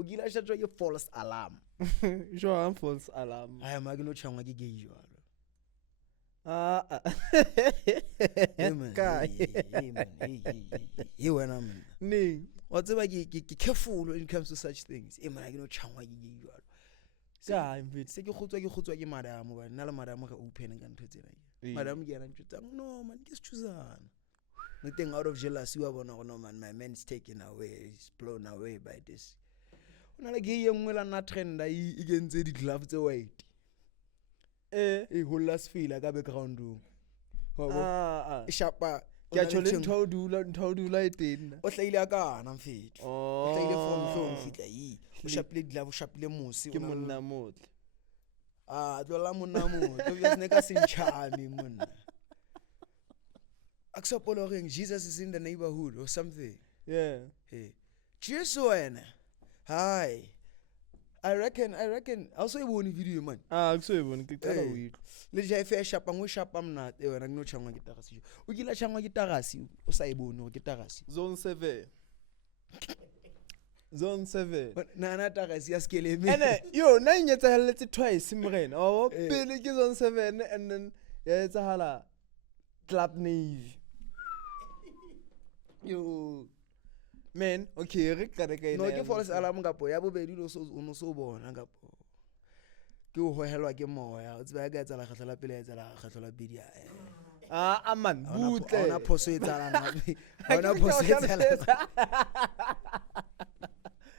o kile a shatwa ke false alarm. Jwang false alarm. Ai ma ke no tshangwa ke gay jwalo. Hey wena man. Nee. Wa tseba ke careful when it comes to such things. Man ke no tshangwa ke gay jwalo. Se ke kgotswa ke madam ba nna le madam ga open ka ntho tsena. Madam ke yana ntshutsa no man ke se tshuzana. Nothing out of jealousy wa bona no man my man's taken away, he's blown away by this. Ona le gay engwe la na trend I igentse di gloves tse white. Ho last feel ka background room. Shapa ke a tshole ntho dula e teng. O hlaile ka ana mfethu. O hlaile phone phone fitla yi. O shapile glove o shapile musi. Ke monna motle. Tlola monna motle. O bya ka sentshami monna. Aksapologeng Jesus is in the neighborhood or something. Yeah. Hey. Cheers wena. Hi. I reckon also e bone video man. Akso e bone ke qala o itlo. Le ja fe shapa ngwe shapa mna wena ke no tshangwa ke tagasi. O kila tshangwa ke tagasi o sa e bone go ke tagasi. Zone 7. Zone 7. Na tagasi ya skele me. Ene yo na nyetsa heletse twice mrena. O pele ke zone 7 and then ya etsa hala Club Navy. Yo man, okay, re ka no ke false alarm gapo ya bobedi lo so o no so bona gapo ke o hohelwa ke moya o tseba ga tsala khatla pele ya tsala khatla bedi ya man butle ona phoso e tsala na ona phoso e tsala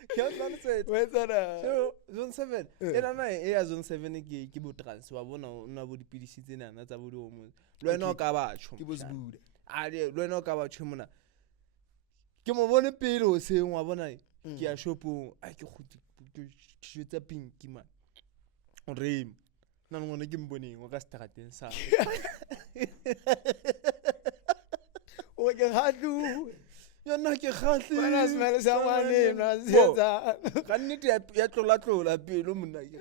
ke o tsana tse we tsana zone 7 ena na e ya zone 7 ke bo trans wa bona ona bo dipidisi tsena na tsa bo di homo lo ena o ka batsho ke bo zibuda lo ena o ka batsho mona ke mo bone pele o se ngwa bona ke a shopong a ke tshutsa pinki man o re nna ngone ke mboneng o ka strateng sa o ke hatlu yona ke khatli bana smile sa mane na setsa ka nnete ya tlola pele monna ke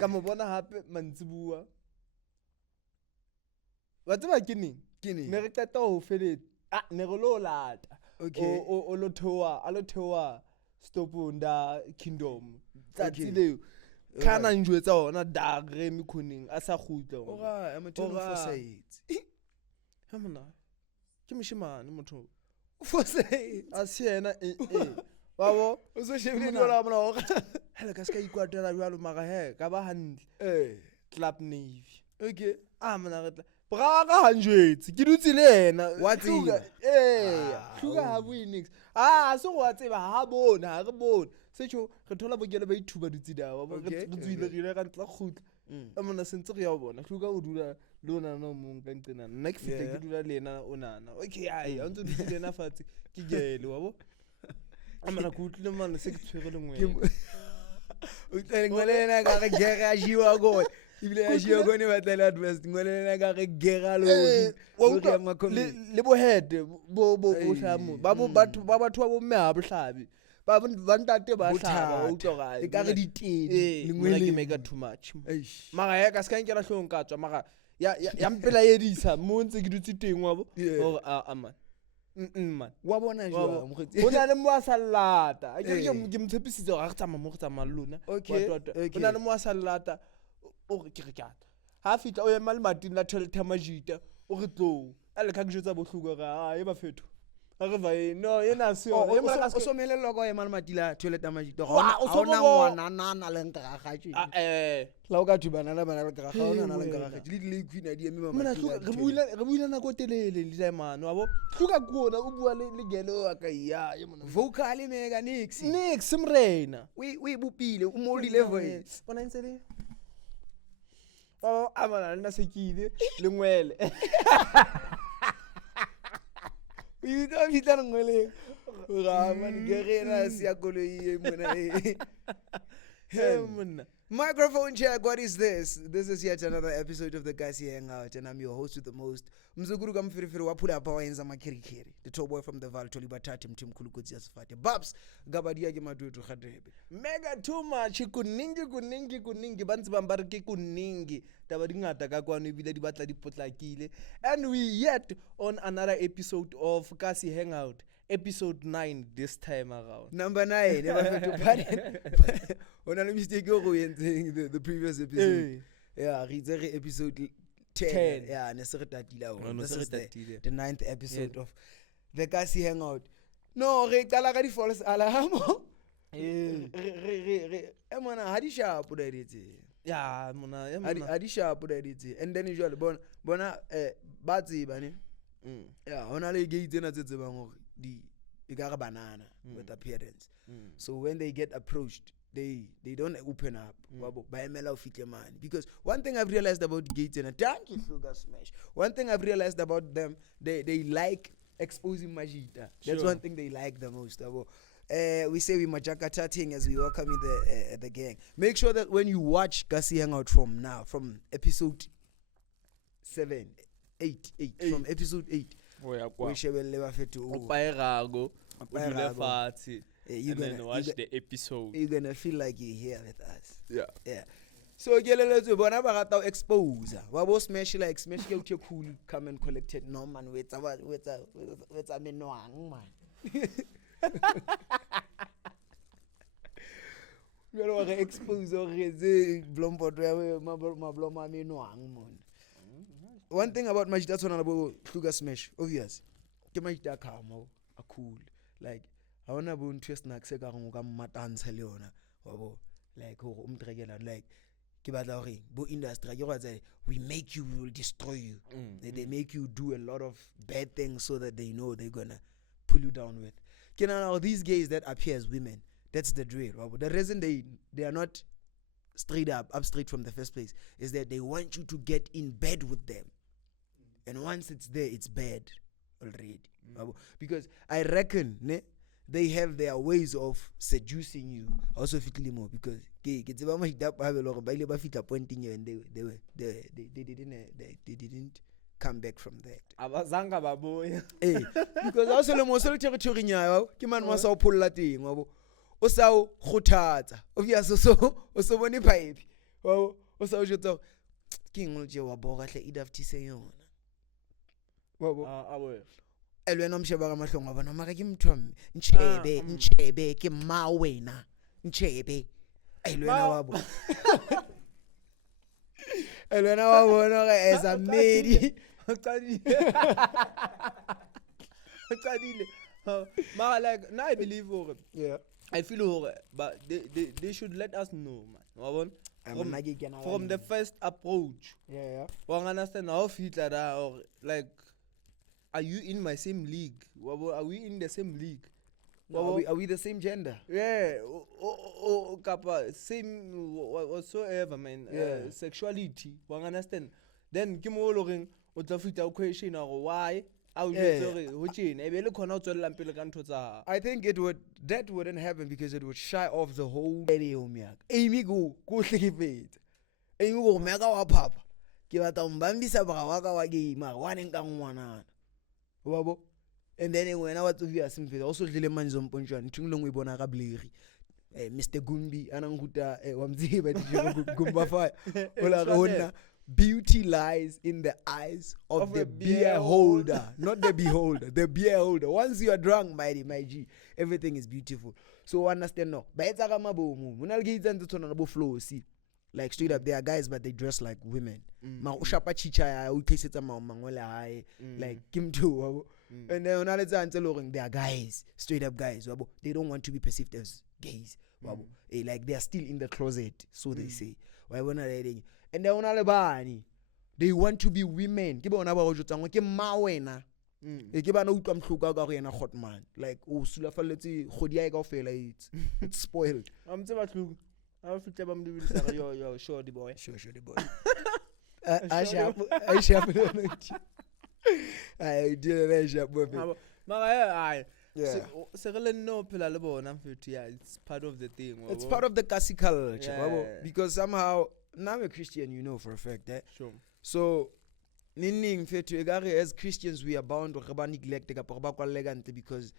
ka mo bona hape mantsibua wa tseba ke neng ne re qeta ho feletsa ne re lo lata. Okay. O lo thewa Stopunda Kingdom. Tsatsi leo. Kana njwetsa ona dagre mikhoning a sa khutla. Ora am to forsake. Hamana. Ke moshimane motho. Forsake. A se yena Babo, o so shebile dola mona o. Hele ka ska ikwatela jwalo maga he ka ba hantle. Club Navy. Okay. Mana re bra ga hanjwetse ke dutse le yena wa tseba hluka ha Winix so wa tseba ha bona ha re bona se tjho re thola bokele ba ithuba dutse dawa ba re tswile re ka ntla khutla mona sentse re ya bona hluka o dula lona no mong ka ntsena nna ke fitla ke dula le yena o nana okay ai a ntse dutse lena fatse ke gele wa bo amana ku utlile mana se ke tshwere le ngwe o tsene ngole na ka re gere a jiwa go ibile ya jiwa go ne batla advance ngole na ka re gera lo le bo head bo hlamo ba bo batho ba mme ha bohlabi ba ntate ba hlaba o tloga e ka re ditene lengwe ke mega too much maga ya ka ska nkela hlong ka tswa maga ya mpela yedisa mo ntse ke dutse teng wa bo man man wa bona jwa mokgotsi bona le mo a salata a ke mtshepisitse ga re tsama mo go tsama lona bona le mo a salata o re ke re kata ha fitla o ema le mating la thelta majita o re tlo a le ka ke jotsa bohluko ga e ba fetho a re va no ena se o so melelo go ema le matila thelta majita ga ona ngwana nana le nka ga tshi la o ka thubana la bana le ka ga ona nana le nka ga tshi le queen a di eme mama re buila na go telele le diamano wa bo hluka kuona o bua le gelo a ka ya mona vocal mega nix mrena we bupile o mo le voice bona ntse amana nna se kile le ngwele you don't fit on ngwele ga man gerena se ya koloi mona microphone check. What is this? This is yet another episode of the Kasi Hangout, and I'm your host with the most, Mzuguru Gamfirifiri Wapula Power in Zamakirikiri, the tall boy from the Val Tolibatatim Tim Kulukutsi Asfati Babs Gabadia Gemadu to Hadrebe. Mega too much kuningi bantu bambariki kuningi tabadinga takakwani vile dibatla dipotlakile, and we yet on another episode of Kasi Hangout. episode 9 this time around. Number 9, never fetho pardon. Ona le mistake go entseng the previous episode. Yeah, re itse re episode 10. Yeah, ne se re tatile ho. This is the 9th episode of the Kasi Hangout. No, re qala ka di false alarm. Re emona ha di sharp da ditse. Yeah, mona ha di sharp da ditse. And then usually bona ba tseba ne. Yeah, hona le gate tsena tse tsebang hore di ikare banana with appearance. So when they get approached, they don't open up. Because one thing I've realized about gates and thank you Sugar Smash. One thing I've realized about them, they like exposing Majita. That's one thing they like the most. We say we Majakatating as we welcome in the gang. Make sure that when you watch Kasi Hangout from episode 8, from episode 8, we shall never fit to and then watch the episode. You're gonna feel like you're here with us. Yeah. So let's bona ba rata expose. Wa bo smash like smash ke uthi cool come and collect it no man with a menwang man. You know expose or ze blompo ma bloma menwang man. One thing about Majida Tsona about Sugar Smash, obvious. Ke Majida kamo a cool like I wanna be interest na se ka go ka matantsha le yona wabo like go umtrekela like ke batla hore bo industry ke go tsa we make you, we will destroy you. They make you do a lot of bad things so that they know they're gonna pull you down with. Now these guys that appear as women, that's the drill. Wabo. The reason they are not straight from the first place is that they want you to get in bed with them, and once it's there, it's bad already. Because I reckon they have their ways of seducing you also fitly more because it's about my pointing you and they didn't come back from that. Because also the most territory nyayo ke man wa sa pholla teng wabo o sa o khothatsa obviously so bone pipe wabo o sa o jotsa ke ngolje wa boga hle idaftise yona wabo elwena umsheba ka mahlongo abona maka ke mtho ntshebe ke ma wena ntshebe elwena wabo elwena wabona ga as a medi Tadile. Like now I believe I feel but they should let us know man. From the first approach. Yeah. Well, understand how fit like that or like are you in my same league? Are we in the same league? No, are we the same gender? Yeah. Kappa, same whatsoever, man. Sexuality. You understand? Then kimo looking utafita question or why? I think that wouldn't happen because it would shy off the whole Amy go sleep. Amy go mega wa papa. Give a tambambisa waka wagi ma one ngwana. Wabo. And then when I was to hear something also the man zom ponjwan tunglong we bona ka bleri. Mr. Gumbi ananguta wamziba Gumba fa. Ola hona. Beauty lies in the eyes of the beer holder, not the beholder, the beer holder. Once you are drunk, my G, everything is beautiful. So understand no. Like straight up, they are guys, but they dress like women. Like Kim too. And then they are guys, straight up guys. They don't want to be perceived as gays. Like they are still in the closet, so they say. And they want to be women. Like hot man. Like it's spoiled. Yo, sure the boy. Sure the boy. I it's part of the thing. It's part of the Kasi culture. Because somehow now I'm a Christian, you know for a fact that. Sure. So, as Christians, we are bound to neglect because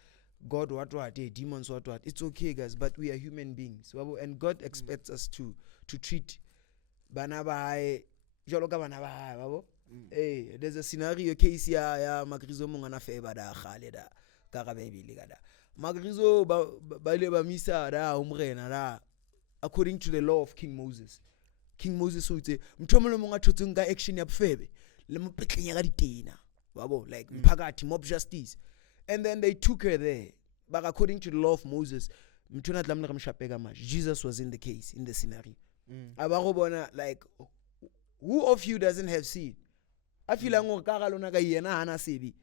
God what demons what. It's okay, guys, but we are human beings, and God expects us to treat banaba joloka banaba. Hey, there's a scenario case ya magrizo mongana feba da khale da ka ga Bible ka da magrizo ba le ba misa da umrena da according to the law of King Moses o itse mthomolo monga thotseng ka action ya bofebe le mopetlenya ka ditena wabo like mphakathi mob justice and then they took her there but according to the law of Moses mthona tlamle ga mshapeka manje Jesus was in the case in the scenario abago bona like who of you doesn't have sin I feel like ka ga lona ka yena hana sebi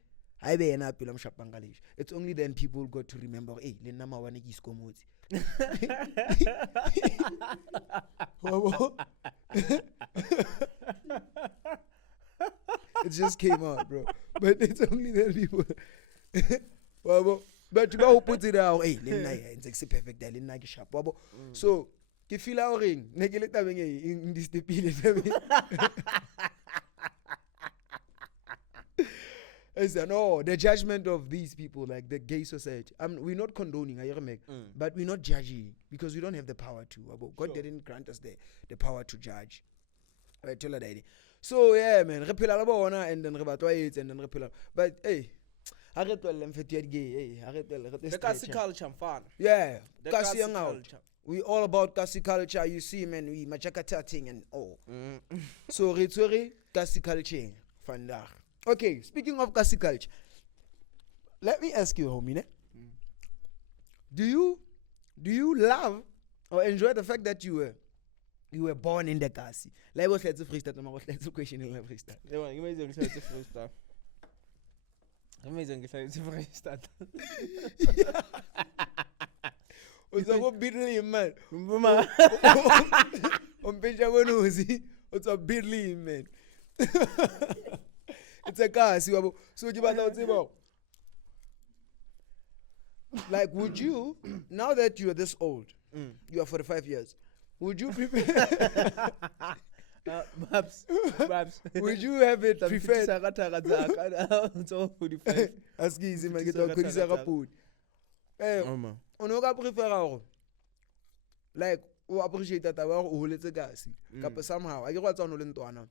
ha ibe yena pela mshapanga lejo it's only then people got to remember le nna mawane ke iskomotsi it just came out, bro. But it's only then people. But you go put it out. Hey, it's perfect. Le nna ke sharp. So, ke feel a ring. Ne ke le tabeng in this depile tabeng. No, the judgment of these people, like the gay society. We're not condoning, but we're not judging because we don't have the power to. God didn't grant us the power to judge. So yeah, man, re phela la bona and then re batwa it and then re phela. But hey, ha re tlwella mfeti ya gay, hey, ha re tlwella re the kasi culture mfana. Yeah, kasi yang out. We all about kasi culture, you see, man, we machakata thing and all. So re tsore kasi culture fandar. Okay, speaking of kasi culture, let me ask you, homie, ne? Do you love or enjoy the fact that you were born in the kasi? Like what let's freestyle, let's question in the freestyle. Yeah, you may say it's freestyle. Amazing, it's freestyle. What's up, Bidley, man? What's up, Bidley, man? It's a kasi. So you about like, would you, now that you are this old, you are 45 years, would you prepare? Babs. Would you have it preferred? Ask easy, man. Get a kodisa kaput. Ono ka prefer like o appreciate that wa go holetse kasi. Kapa somehow I get what on le ntwana.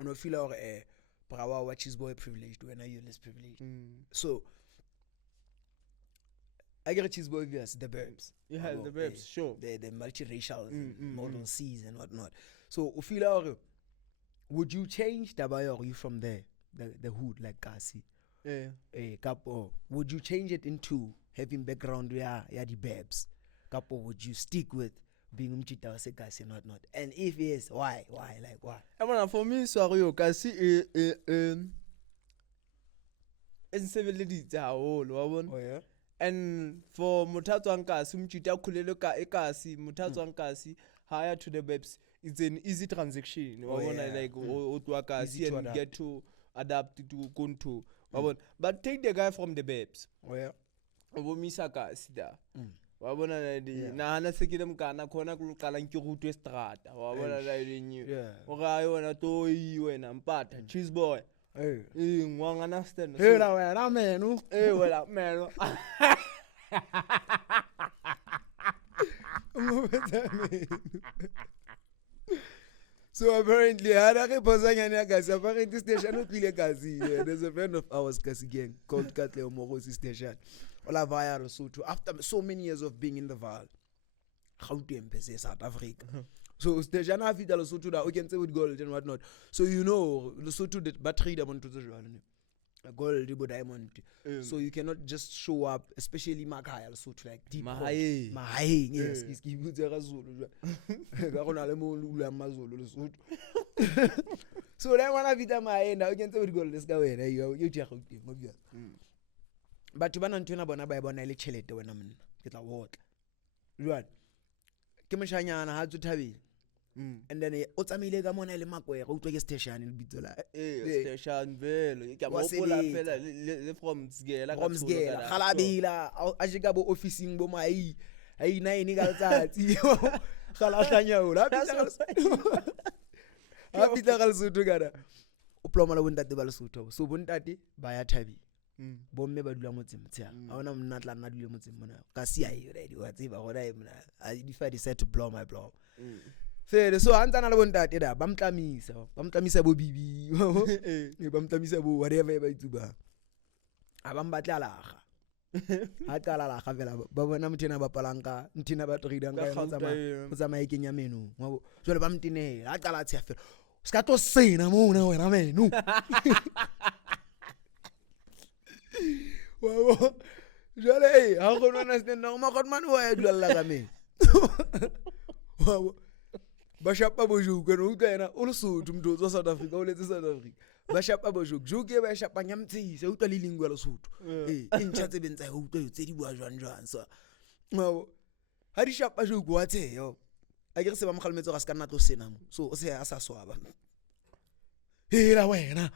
Ono feel hore brawa wa cheese boy privileged when you less privileged. So I get a cheese boy vs the Burbs. Yeah, the Burbs, sure. The multiracial model C's and whatnot. So ufila would you change Dabaya or you from there? The hood like Kasi? Yeah. Kapo, would you change it into having background where the Burbs? Kapo, would you stick with being umchita se Kasi and whatnot? And if yes, why? Like why? I mean, for me, sorry, Kasi it's oh yeah. And for Mutato Kasi, umchita kulelo ka ekasi, Mutato Kasi higher to the Burbs. It's an easy transaction. Like Kasi and get to adapt to Kuntu. But take the guy from the Burbs. Oh yeah. Misaka sida. Wabona na hana sekile mkana khona kuqala nkirutu estrata. Wabona la yenyu. Ora yona to wena mpatha cheese boy. Ngwanga understand. La wena menu. Wela menu. So apparently, apparently station there's a friend of ours Kasi gang called Katle Omorosi station. After so many years of being in the Val, Gauteng South Africa. So station after Lesotho that we can say with gold and whatnot. So you know Lesotho the battery diamond to the gold diamond. So you cannot just show up, especially Makaya Lesotho like deep Mahai. Yes, it's give you so then one of them I now can say with gold this guy there you check but you want to know about by bona le chelete wena mna ke tla wotla right ke moshanyana ha tsuthabi and then o tsamile ka mona le makwega o tswe ke station le bitso la station velo ke mo pola fela le from Sgela galabila a jika bo officing bo mai ai 9 ka letsatsi gala hlanyao la bitla ga Lesotho kana o ploma la bontate ba Lesotho so bontate ba ya thabi bomme ba dula motseng motshea a ona mna tla nna dule motseng mona ka sia e ready wa tseba gona e mna I decided to blow my blow so antsana le bontate da ba mtlamisa bo bibi ba mtlamisa bo whatever ba itsuba a ba mbatla laga ha qala la gafela ba bona mthena ba palanka nthina ba tridang ka yona o tsamaye kenya menu ngabo jwale ba mtinela ha qala tsya fela ska to sena mona wena menu wabo jwale ha go no understand no ma khotman wa ya dula ka me wabo ba shapa bojuka no utlena o le Sotho mntu tsa South Africa o letse South Africa ba shapa bojuka juke ba shapa nyamtsisa utla le lingwa le Sotho e ntša tse bentsa ho utla tse di bua jwang sa ngabo ha di shapa juka wa tseyo a ke se ba mokgalmetso ga se ka nna tlo sena mo so o se a sa swaba hela wena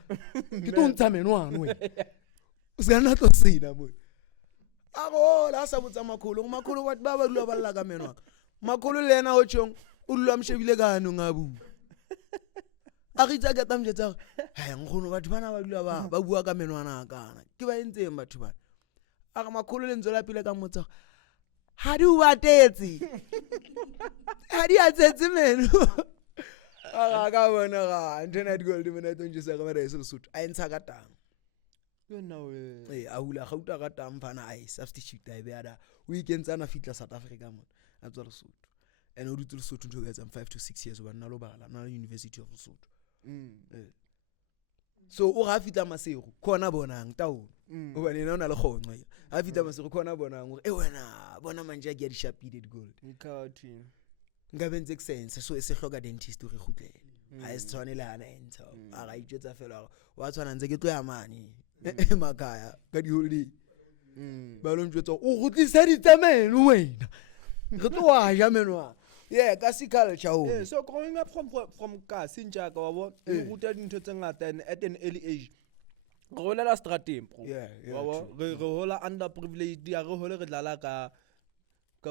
ke to ntsa menwana we o se ka nna tlo sena mo a go la sa botsa makholo ba ba dula ba lla ka menwana makholo le ena o tjong o dula mshebile ka no ngabu a ritsa ka tamjetsa ha nggono batho bana ba dula ba bua ka menwana kana ke ba entseng batho bana a ga makholo le ntsola pele ka motsa ha di o batetse ha di a tsetse meno a ga bona ga ntena di gold mena tong jesa ga ba re Sesotho a entsha ka tang yona we a hula gauta ka tang fana ai substitute a be ada weekends ana fitla South Africa mona a tswa Lesotho and o dutse Lesotho to get some 5 to 6 years ba nna lo bala na University of Lesotho so o ga fitla masego khona bonang taolo o ba nena ona le khonqa ha fitla masego khona bonang e wena bona manje a ke di shapile di gold nkathi ngabe ntse sense so e se hloka dentist o re khutlele ha e tshwanela ana enta a ga itsetsa fela wa tshwana ntse ke tlo ya mane e makaya ka di holiday ba lo ntsetsa o gutlisa ditsameno wena re tlo wa ja menwa yeah ka si culture ho so growing up from kasi njaka wabo e ruta dintho tse ngata at an early age go lela strateng wabo re hola underprivileged ya re hole re dlala ka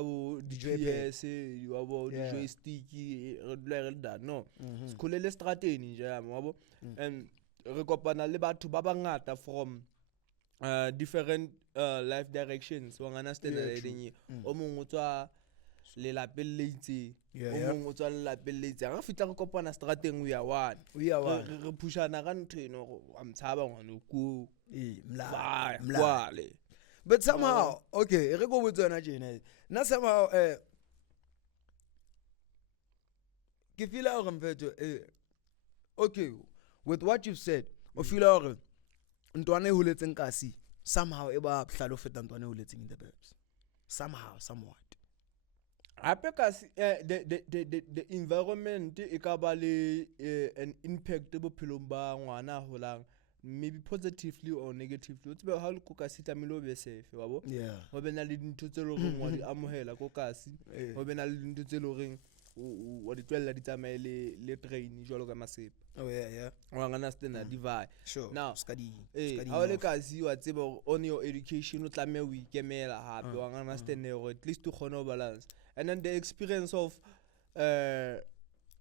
bo DJs wabo joystick re dula re da no sikhulele strateni nje wabo and re kopana le batho ba bangata from different life directions wa understand le o mongwe tswa le la pelletse o mongwe tswa le la pelletse ga fitla go kopana strateng o ya one re pushana ka ntho eno go amtshaba ngwana ku mlale but somehow okay re go botsana jena na somehow ke feel like mfetho okay with what you've said o feel like ntwana e huletseng kasi somehow e ba hlalo feta ntwana e huletseng in the babes somehow somewhat hape kasi the environment e ka ba le an impact bophelong ba ngwana holang maybe positively or negatively o tsebe ha le ko kasi tlamelo be safe wabo ho bena le dintho tse lo reng wa di amohela ko kasi ho bena le dintho tse lo reng wa di twella di tsamaile le train jwalo ka masepa wa understand that divide now ha le kasi wa tseba on your education o tlame o ikemela hape wa understand at least to kgona balance and then the experience of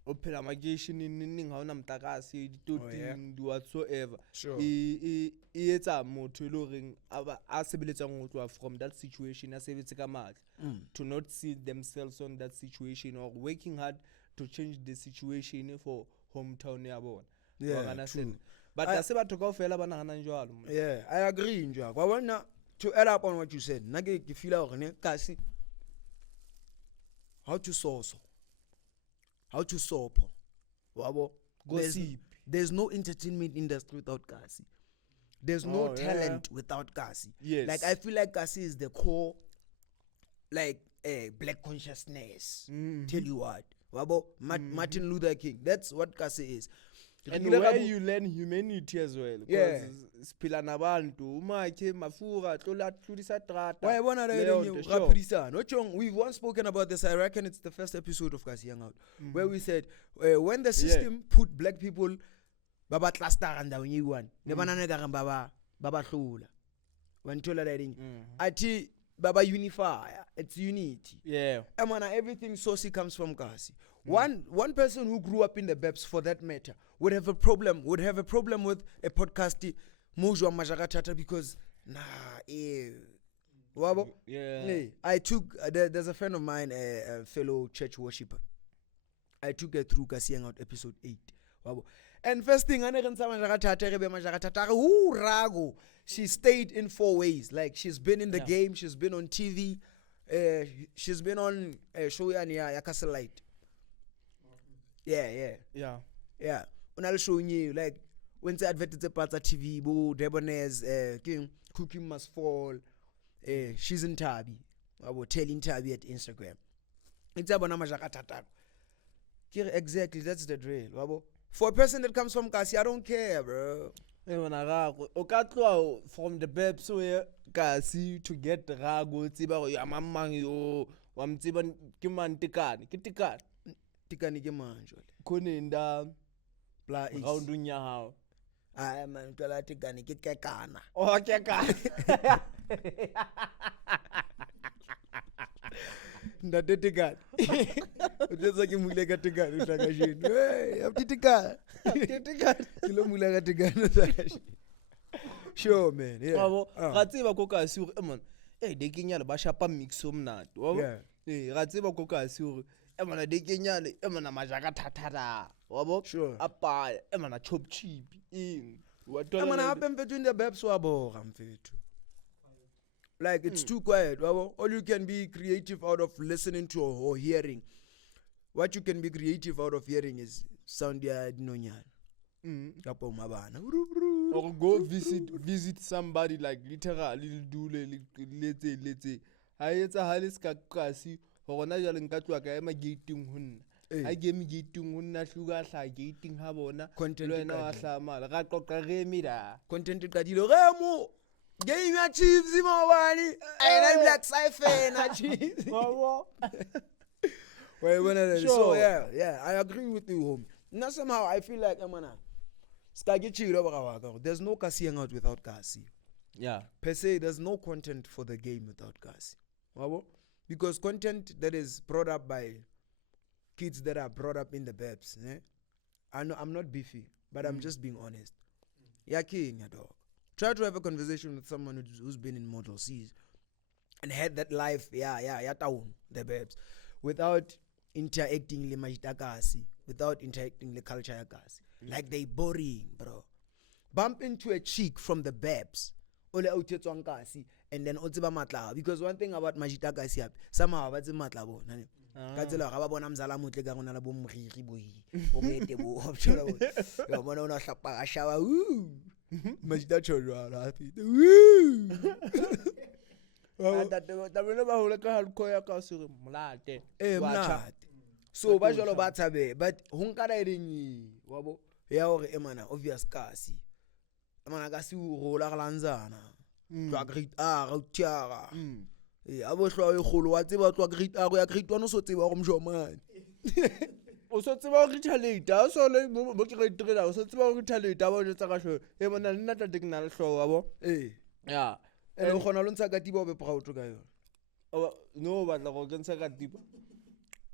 o phela magation ning ha ona mtakasi ditoting whatsoever e etsa motho le reng a sebeletsang go tloa from that situation a sebetse ka matla to not see themselves on that situation or working hard to change the situation for hometown ya bona but a se batho kaofela ba nagana njalo I agree njalo wa bona to add up on what you said na ke feel gore ne kasi how to soap wabo there's no entertainment industry without kasi there's no talent without kasi like I feel like kasi is the core like black consciousness tell you what wabo Martin Luther King that's what kasi is and where you learn humanity as well because siphila nabantu umakhe mafura tlodisa trata why bona re rapidisana ochong we've once spoken about this. I reckon it's the first episode of Kasi Hangout where we said when the system put black people baba cluster ndawo nyi1 ne banana ka gamba baba hlola when tola riding ati baba unifier it's unity and when everything source comes from Kasi one person who grew up in the Babs for that matter would have a problem with a podcast Mojwa Majagatata because wabo I took there's a friend of mine a fellow church worshipper I took her through Kasi Hangout episode 8 wabo. And first thing ane re ntsha majakatata re be majakatata re hu Rago, she stayed in 4 ways. Like she's been in the game, she's been on TV, she's been on show ya Castle Light. Yeah. Una le show new like when the advertise parts TV bo Debonair's Cooking Must Fall. She's in Tabi. Wabo telling Tabi at Instagram. It's about majakatata. Exactly, that's the drill. Wabo. For a person that comes from Kasi, I don't care, bro. From the Babs where Kasi to get Rago, Tiba, Yamamang, yo, Wamtiban, Kiman Tikan, Kitikan, Tikani Gemanjo. Kuninda, Bla Roundunya how. I am an Tikani Kikakana. Oh, Kaka. Ndatitika. Utesa kimulega tika utakashini. Hey, aptitika. Titika. Kilo mulega tika utakashini. Sure man. Yeah. Wabo, gatsiba ko Kasi ure man. De kenyana ba shapa mix omnat. Wabo. Gatsiba ko Kasi ure man de kenyana man majaka thatara. Wabo. Sure. Apa man chop cheap. What happen between the Babs wabo gamfethu. Like it's too quiet. All you can be creative out of listening to or hearing. What you can be creative out of hearing is sound ya dinonyana. Kapo mabana. Or go visit somebody like literally dule let's say. Hayetsa halis ka Kasi hona jale nka tlwa ka ema gating hunna. I game gating hunna hluka hla gating ha bona. Content le na hla mala ga qoqa re mida. Content ka dilo re mo. Game ya Chiefs mawani. And I'm like Cypher na Chiefs. Wow. Well, so yeah, I agree with you, home. Now somehow I feel like there's no Kasi hang out without Kasi. Yeah. Per se, there's no content for the game without Kasi. Because content that is brought up by kids that are brought up in the Babs. I know I'm not beefy, but I'm just being honest. Yeah, king, ya dog. Try to have a conversation with someone who's been in Model C's and had that life, town, the Babs, without interacting le Kasi, without interacting the culture ya Kasi. Like they boring, bro. Bump into a chick from the Babs, ole utetwang Kasi, and then otsiba matla. Because one thing about Majita Kasi, somehow what's the matla bo? Ka tsela ga ba bona mzala motle ka gona la bo mogigi bo o mete bo optshela bo ya bona ona hlapa ga shawa Majita chojwa happy Tabelo ba hole ka hardcore ya Kasi re molate. Molate. So ba jolo ba tsabe but ho nka direng wabo ya hore emana obvious Kasi emana Kasi o rola ga lanzana twa great ga utiaga abo hlo e kholo wa tseba twa great ya great one o so tseba go mjomane o so tseba go retaliate so le mo ke re trela o so tseba go retaliate abo je tsaka hlo e bona nna tla signal hlo wabo yeah ene gona lo ntsa ka tiba o be proud ka yona no ba tla go ntsa ka tiba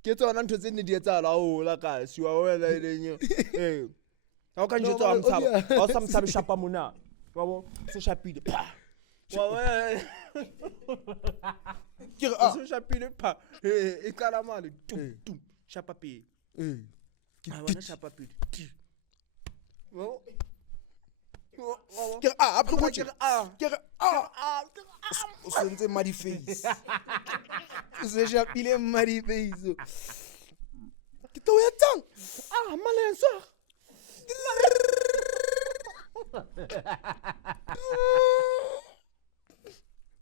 ke tsona ntho tse ne di etsala o la Kasi wa wela ilenyo ha o ka njutso amtsaba ha o samtsaba shapa mona wabo se shapile pa wa ke se shapile pa e kala mali tum shapa pe ha bona shapa pe wo ke après go ke o sentse madi face o se shapile madi face ke to etsang malenso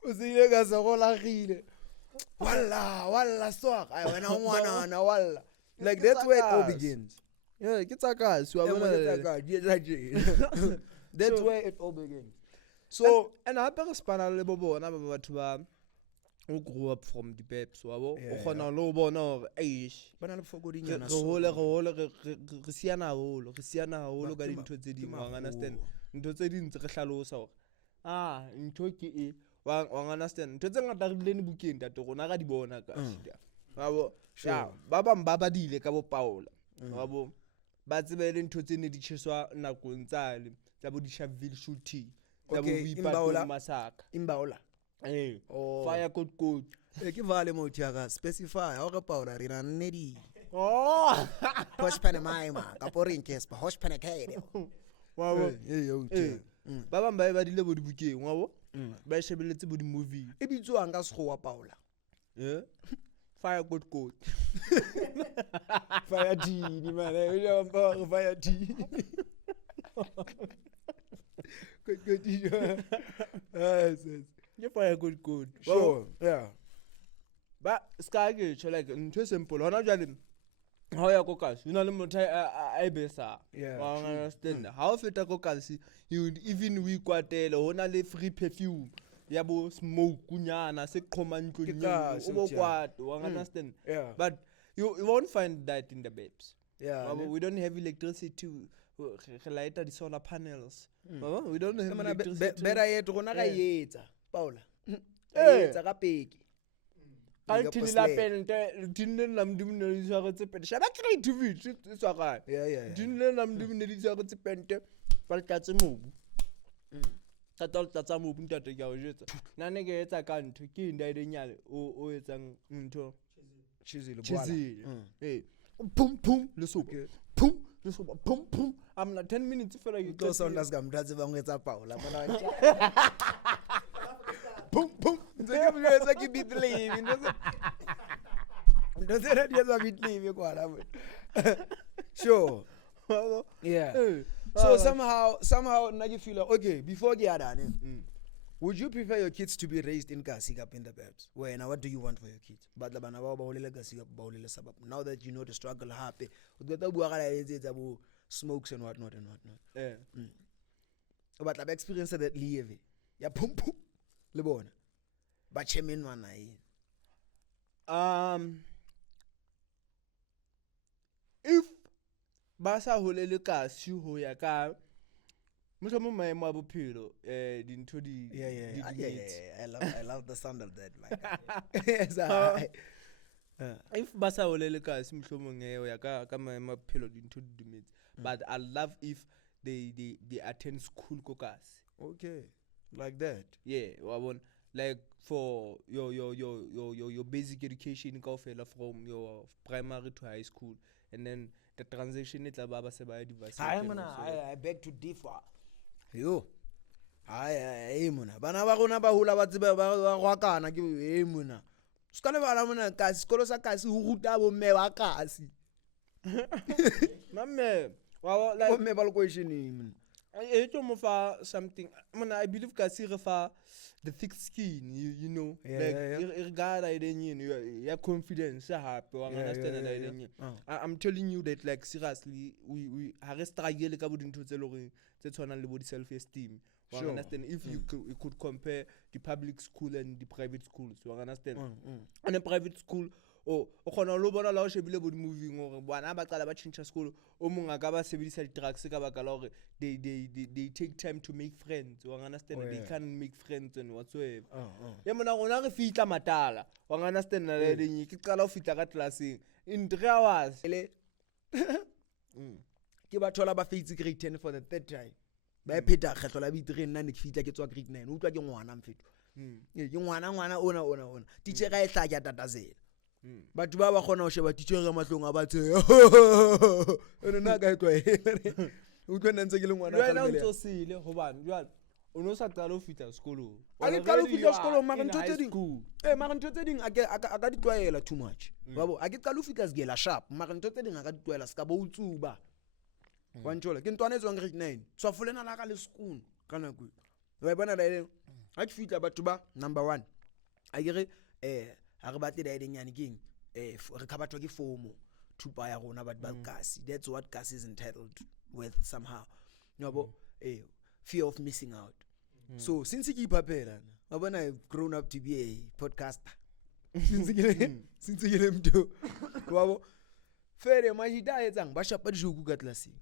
o se ile ka se go lagile walla swag ai wena ngwana na walla like that's where it all begins. Yeah, ke tsa Kasi wa bona that's where it all begins. So and hape re spana le bo bona ba batho ba who grew up from the Babs wabo o khona lo bona hore eish bana le fokodinyana re siana holo ka dintho tse ding wa understand ntho tse ding tse re hlalosa hore ntho ke e wa understand ntho tse ngata re dilene bukeng tate rona ga di bona ka wabo ya ba bang ba badile ka bo Paula wabo ba tsebele ntho tse ne di tsheswa nakong tsale tsa bo di Shaville shooting tsa bo Ipato masaka Imbaola fire code ke vale mo tiaga specify ha re Paula re na nnedi Oh. Hosh Panamaima, Kaporin Kespa, Hosh Panacade. Wow. Eh. Ba bang ba dile bo dibukeng wa bo. Ba shebeletse bo di movie. E bitswang ka sekgowa Paula. Yeah. Fire good. Fire tea, man. Fire tea. Good. Yes. You fire good. Sure. Yeah. Ba ska ke like ntho simple hona jwale ha ya kokas you know le motho a besa wa understand how o feta kokas you even we kwatele hona le free perfume ya bo smoke kunyana se qhoma ntlong o bo kwato wa understand but you won't find that in the babes. Yeah, we don't have electricity re lighter the solar panels. We don't have electricity. Better yet rona ga yetsa Paula. Yetsa ka peki. I tell la pente dinne lam dimne di sa go tsepete sha ba creativity tswa ga yeah dinne lam dimne di sa go tsepente ba tlatse mobu ka tlatsa mobu ntate ke a o jetsa nane ke etsa ka ntho ke nda ile nyale o etsang ntho chizile pum le so pum I'm not 10 minutes for you to sound as gam datse ba ngwetsa Paula bona pum nzeke mjeza ki bitlevi ndo sera dieza bitlevi kwala sure yeah so somehow na you feel like, okay before you are done would you prefer your kids to be raised in Kasi up in the beds where now what do you want for your kids but la bana ba holela Kasi up ba holela sabab now that you know the struggle happy o tla bua ga la etsetsa bo smokes and whatnot but la experience that live ya pum le bona ba chairman wana yini if ba sa holele Kasi ho ya ka mohlomong maemo a bophelo dintho di I love the sound of that if ba sa holele Kasi mohlomong ho ya ka maemo a bophelo dintho di dumetse but I love if they attend school ko Kasi. Okay, like that. Yeah, wa bona like for your basic education kaofela from your primary to high school and then the transition itla ba se ba diverse. I beg to differ. Yo. Ai mona. Bana ba rona ba hula ba tsebe ba rwakana ke mona. Skole bana mona Kasi sekolo sa Kasi ho ruta bo mme wa Kasi. Mamme, wa like bo mme ba le questioning. I don't know something. I believe Kasi refa the thick skin, you know, your confidence, happy. I'm telling you that, like, seriously, we have struggle about the self-esteem. Sure. Understand if you could compare the public school and the private schools, you understand? And a private school, o khona lo bona la o shebile bo di movie ngore bana ba qala ba change school o monga ka ba sebedisa di drugs ka ba ka la hore they take time to make friends, you understand? They can't make friends and whatsoever. Ya mona rona re fitla matala, you understand? Na le dinyi ke qala o fitla ka classing in 3 hours le ke ba thola ba face grade 10 for the third time ba pheta kgetlo la bi3 nna ne ke fitla ke tswa grade 9 o utlwa ke ngwana mfeto ke ngwana ona teacher ga e tla ja tatazela batho ba ba khona ho sheba teacher ga mahlong a batse ene na ga etwa o tlo nntse ke le ngwana ka le wena o tsosile hobane jwale o no sa qala o fitla sekolong a ke qala o fitla sekolong mara ntho tse ding mara ntho tse ding a ka di tloela too much babo a ke qala o fitla segela sharp mara ntho tse ding a ka di tloela ska bo utsuba wa nthola ke ntwana etswang grade 9 tswa fulena la ka le school kana go wa bona la ile a ke fitla batho ba number 1 a ke re a re batle da nyane keng re ka batho ke fomo thupa ya rona batho ba Kasi. That's what Kasi is entitled with somehow, you know, fear of missing out. So since ke ipapela I when I've grown up to be a podcaster since ke le mto wabo fere majida etsang ba shapa di joke ka classing,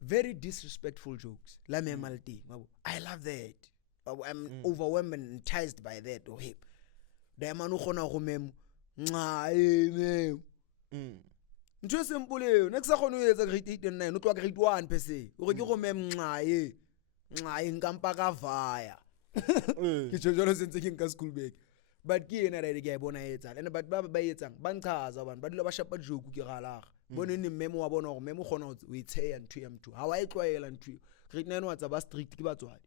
very disrespectful jokes la me malti wabo I love that. I'm overwhelmed and enticed by that or hip da manu khona go mem nxa eme ntho simple eo ne ke sa khona ho etsa grade 8 and 9 o tloa grade 1 pese o re ke go mem nxa nkampa ka vaya ke tshojolo sentse ke nka school bag but ke ena re ke a bona etsa ene but ba etsang ba nchaza bana ba dula ba shapa joke ke galaga bone ne memo wa bona go memo gona o itsheya ntho ya motho ha wa e tlwaela ntho grade 9 wa tsa ba strict ke batswadi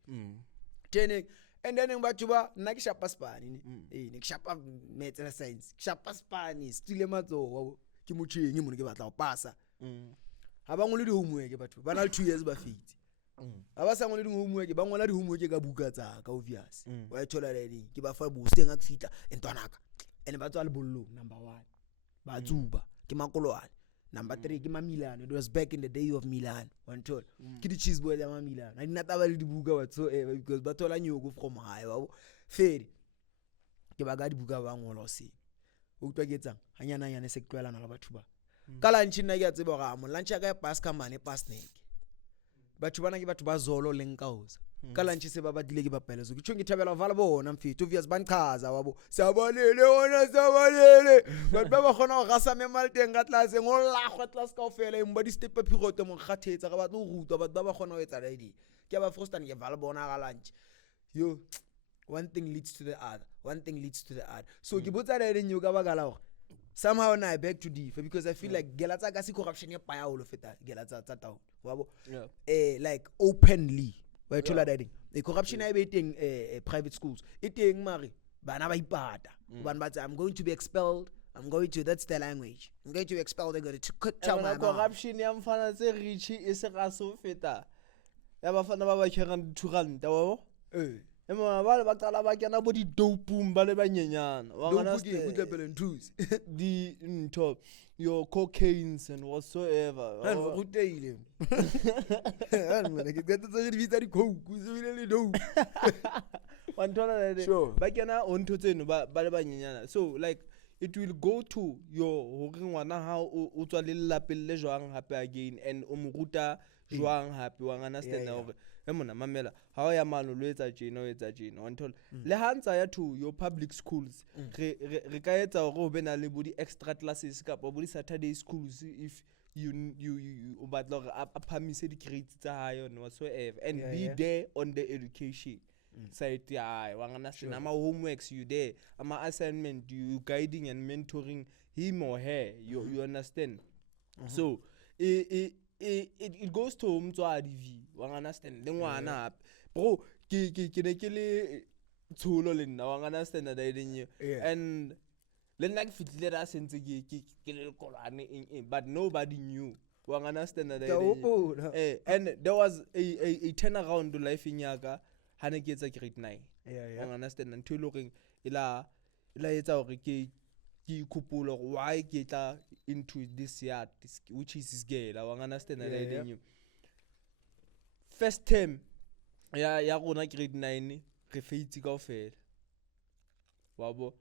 10 and then batho ba nna ke shapa spani ne ke shapa maths and science ke shapa spani stile matso ke motšheng mo ne ke batla go pasa ha ba ngole di homework batho ba na le 2 years ba fitse ha ba sa ngole di homework ba ngola di homework ka buka tsa ka obvious wa e thola le ke ba fa boosteng a fitla entwanaka ene ba tswa le bollo number 1 ba tsuba ke makolwane number 3 ke Milan. It was back in the day of Milan one told ke di cheese boy ya Milan a dinata ba le di buka whatsoever because ba thola nyoko from high wa fedi ke ba ga di buka ba ngola se o twa ke tsang hanyana se tlwelana le batho ba ka lunch nna ke a tseba ga mo lunch ka pass ka mane pass neck batho bana ke batho ba zolo leng kaosa ka lunch se ba batlile ke bapela so ke tshong ke thabela vala bona mfethu obvious ba nchaza wabo sabalele ona sabalele batho ba gona go gasa memal teng ka class ngolla go class ka ofela emba di step pirote mo kgathetsa ga batlo go rutwa batho ba gona go etsa lady ke ba frustane ke vala bona ga lunch yo one thing leads to the other so ke botsa le nyo ka ba gala go somehow na back to diff because I feel like gelatsa ka se corruption ya pa ya o lo feta gelatsa tsa town wabo like openly ba thola that the corruption I be teng private schools iteng mare bana ba ipata bana ba I'm going to be expelled that's the language I'm going to be expelled. They go to tell my corruption ya mfana tse rich e se ga so feta ya bafana ba ba tshwerang di-200 wa ema ba qala ba kena bo di dopung ba le banyenyana wa ngana di ntho your cocaines and whatsoever go teile ke gatse tse di bitsa di coke se bile le dope wa ntola le ba kena o ntho tseno ba le banyenyana so like it will go to your hore ngwana ha o tswa le lapeng le jwang hape again and o mo ruta jwang hape wa ngana stand hore emona mamela ha o ya mano lo etsa tjena wa ntola le ha ntsa ya to your public schools re ka etsa hore o be na le bo di extra classes ka bo di Saturday schools if you batla hore a phamise di grades tsa hayo whatsoever and be there on the education side ya wa ngana sena ama homeworks you there ama assignment you guiding and mentoring him or her you understand so it goes to mtswadi v wa understand le ngwana hape bro ke ne ke le tsholo le nna wa understand that and le nna ke fitlile ra sentse ke le kolane but nobody knew wa understand that and there was a turnaround life in yaka hane ke etsa grade 9 wa understand until looking ila etsa hore ke ikhupulo why ke tla into this yard which is this girl wa understand that first term ya rona grade 9 re feitsi ka ofela wabo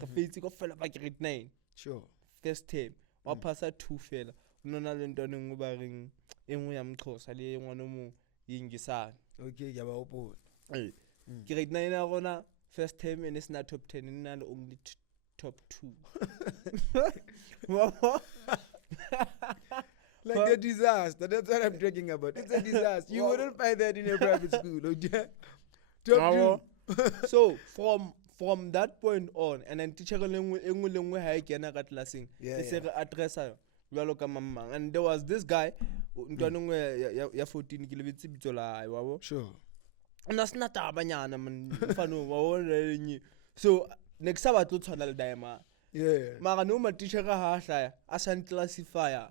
re feitsi ka ofela ba grade 9 sure first term wa passa 2 fela nona le ntone ngwe ba reng engwe ya mxhosa le ngwana mo yingisana okay ke ba opona grade 9 ya rona first term and it's not top 10 and not only top 2 like a disaster. That's what I'm talking about. It's a disaster. You wouldn't find that in a private school. Top 2. So from that point on, and then teacher lengwe ha ikena ka classing e se re addressa jwalo ka mamang, and there was this guy ntwana ngwe ya 14 ke le bitse bitso la hae wabo sure ona sna tabanyana man mfano wa wona so next ba tlo tshwana le diamond mara no ma teacher ha hlaya a san classifier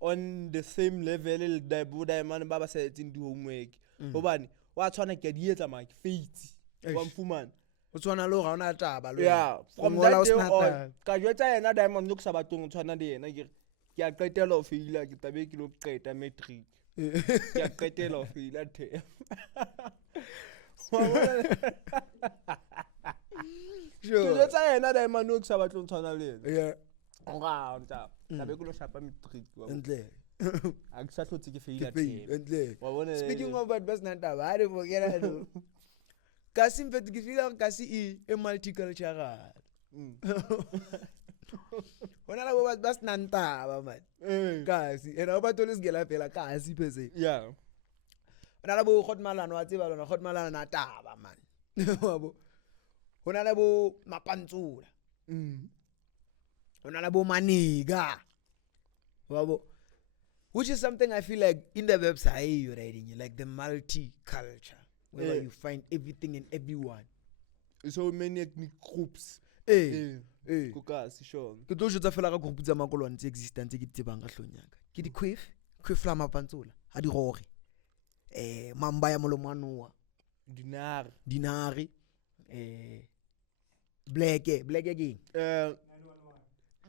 on the same level le diamond ba sa etseng di homework hobane wa tshwana ke di etsa ma faith wa mfumana o tshwana le ga ona taba lo from that day on ka jwetsa yena diamond no ke sa batlong tshwana le yena ke a qetela o faila ke tabe ke lo qeta matric ke a qetela o faila the sure ke jwetsa yena diamond no ke sa batlong tshwana le yena nga nta tabe ke lo shapa matric wa ntle a ke sa hlotse ke faila the wa bona speaking of that best nanta ba re forget it kasi mfethu ke fika kasi e multicultural wona la bo bas nanta ba man kasi ena ba tole sigela phela kasi phese wona la bo khotmalano wa tseba lona khotmalana na taba man wabo ho na le bo mapantsula ho na le bo maniga wabo, which is something I feel like in the website you're writing, like the multiculture, where you find everything and everyone. So many ethnic groups. Kokasi sure. Ke tlo jotsa fela ka group tsa makolwane tse existant tse ke tsebang ka hlonyaka. Ke di Quiff la mapantsula, ha di rore. Mamba ya molomanoa, dinari, black again.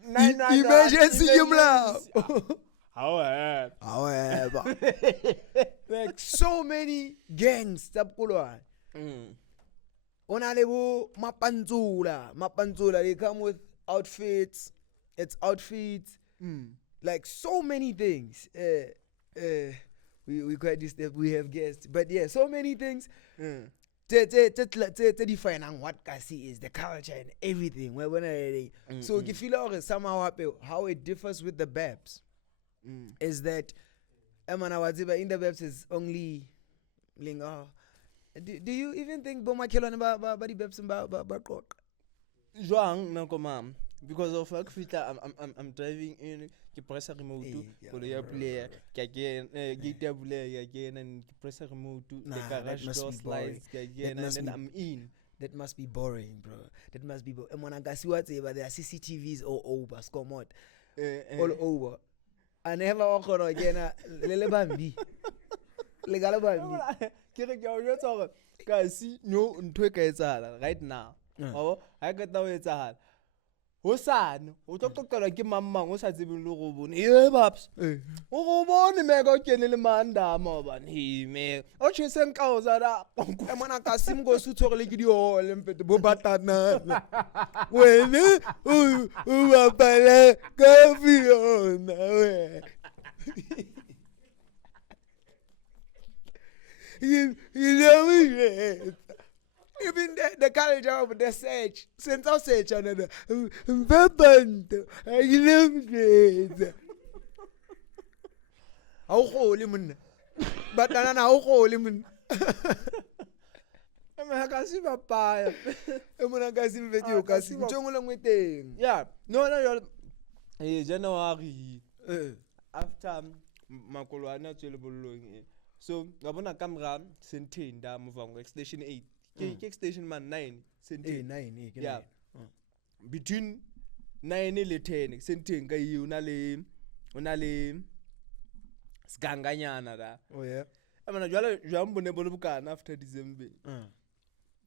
Emergency yumla. However, like so many gangs tsa kolwane. Onalebo mapantsula, they come with outfits. It's outfits. Like so many things. We quite this we have guests, but yeah, so many things. To define what Kasi is, the culture and everything. So if you look somehow how it differs with the Babs, is that in the Babs is only linga. Do you even think Bomakelo and Badi Babs and Bakok? Joang nako mam, because of like I'm driving in ke press remote for the player again again and press remote the garage door slides again and then I'm in. That must be boring, bro. That must be boring. Whatever, there are CCTVs all over, Scomot, all over. I never walk on again. Lele bambi. Legala bambi. Guys, see, no, right now. Oh, I got the way it's a Hosan, who talked to like mamma, who said, "Eh, Babs, oh, one mega little man, damn, he may. Oh, she sent cows at up. I'm gonna cast him go to totally give you all and put the bobatana. When, oh, Pala, coffee on. You know me. Even the college of the search, Central Search, another. You know me. How holy man. But then how holy man. I'm a see papa. I'm going to see video. Yeah. No. January. After Makolwana Chelebolo. So, Gabona Camera, Sentin, Dam of Station 8. Station man 9. Sentin 9. Yeah. Between 9 and 10, Sentin, Unale Skanganyana. Oh, yeah. I'm going to jump on a Bolukan after December.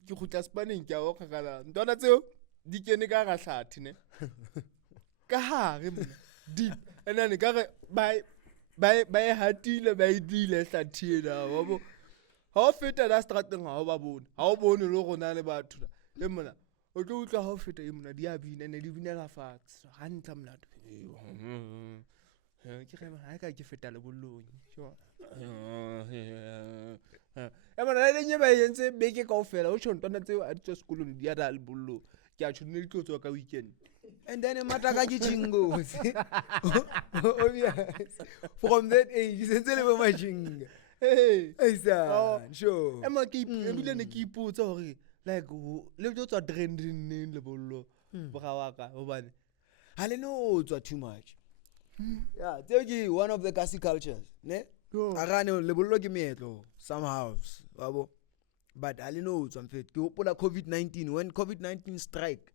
You could just spanning Kawaka. Don't you? Dikeniga Satine. Kaha, deep. And then the guy by a hat dealer, by dealers at Tina. How fit that starting how bone a logo on about Emma. Or do it how fit him, Diabin, and a living facts. Handsome lad. I can give it a balloon. Sure. Emma, I didn't say, make a coffee. I should not say at your school in the other bull. Yeah, should need to talk a weekend. And then a matagaji chingo. From that age, it's a little my ching. Hey, sure. Emma keep sorry. Like, little to trending in the bolo. Brawaka, Oban. I don't know too much. Yeah, tell you one of the Kasi cultures. Ne? I ran a little somehow. But I don't know something. You put a COVID-19 when COVID-19 strike.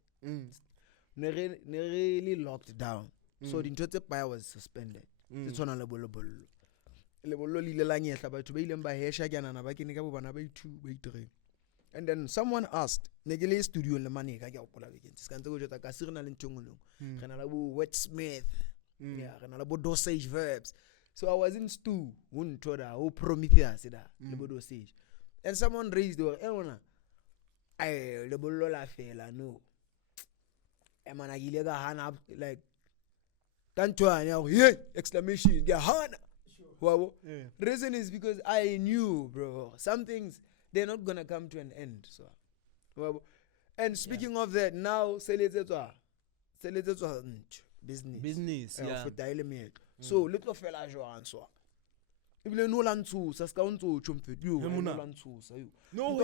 Really locked down. So the entire fire was suspended. It's on a level. And then someone asked, Negele studio in the money, Wet Smith, dosage verbs. So I was in stew, Prometheus, dosage. And someone raised the word, the Bolola fella, no. Emana hand up like, exclamation, hand. Well, reason is because I knew, bro, some things they're not gonna come to an end. So, well, and speaking of that, now business, yeah. So little fella Joan so. If you know Lantu, Saskaunto, Chumpet, you no,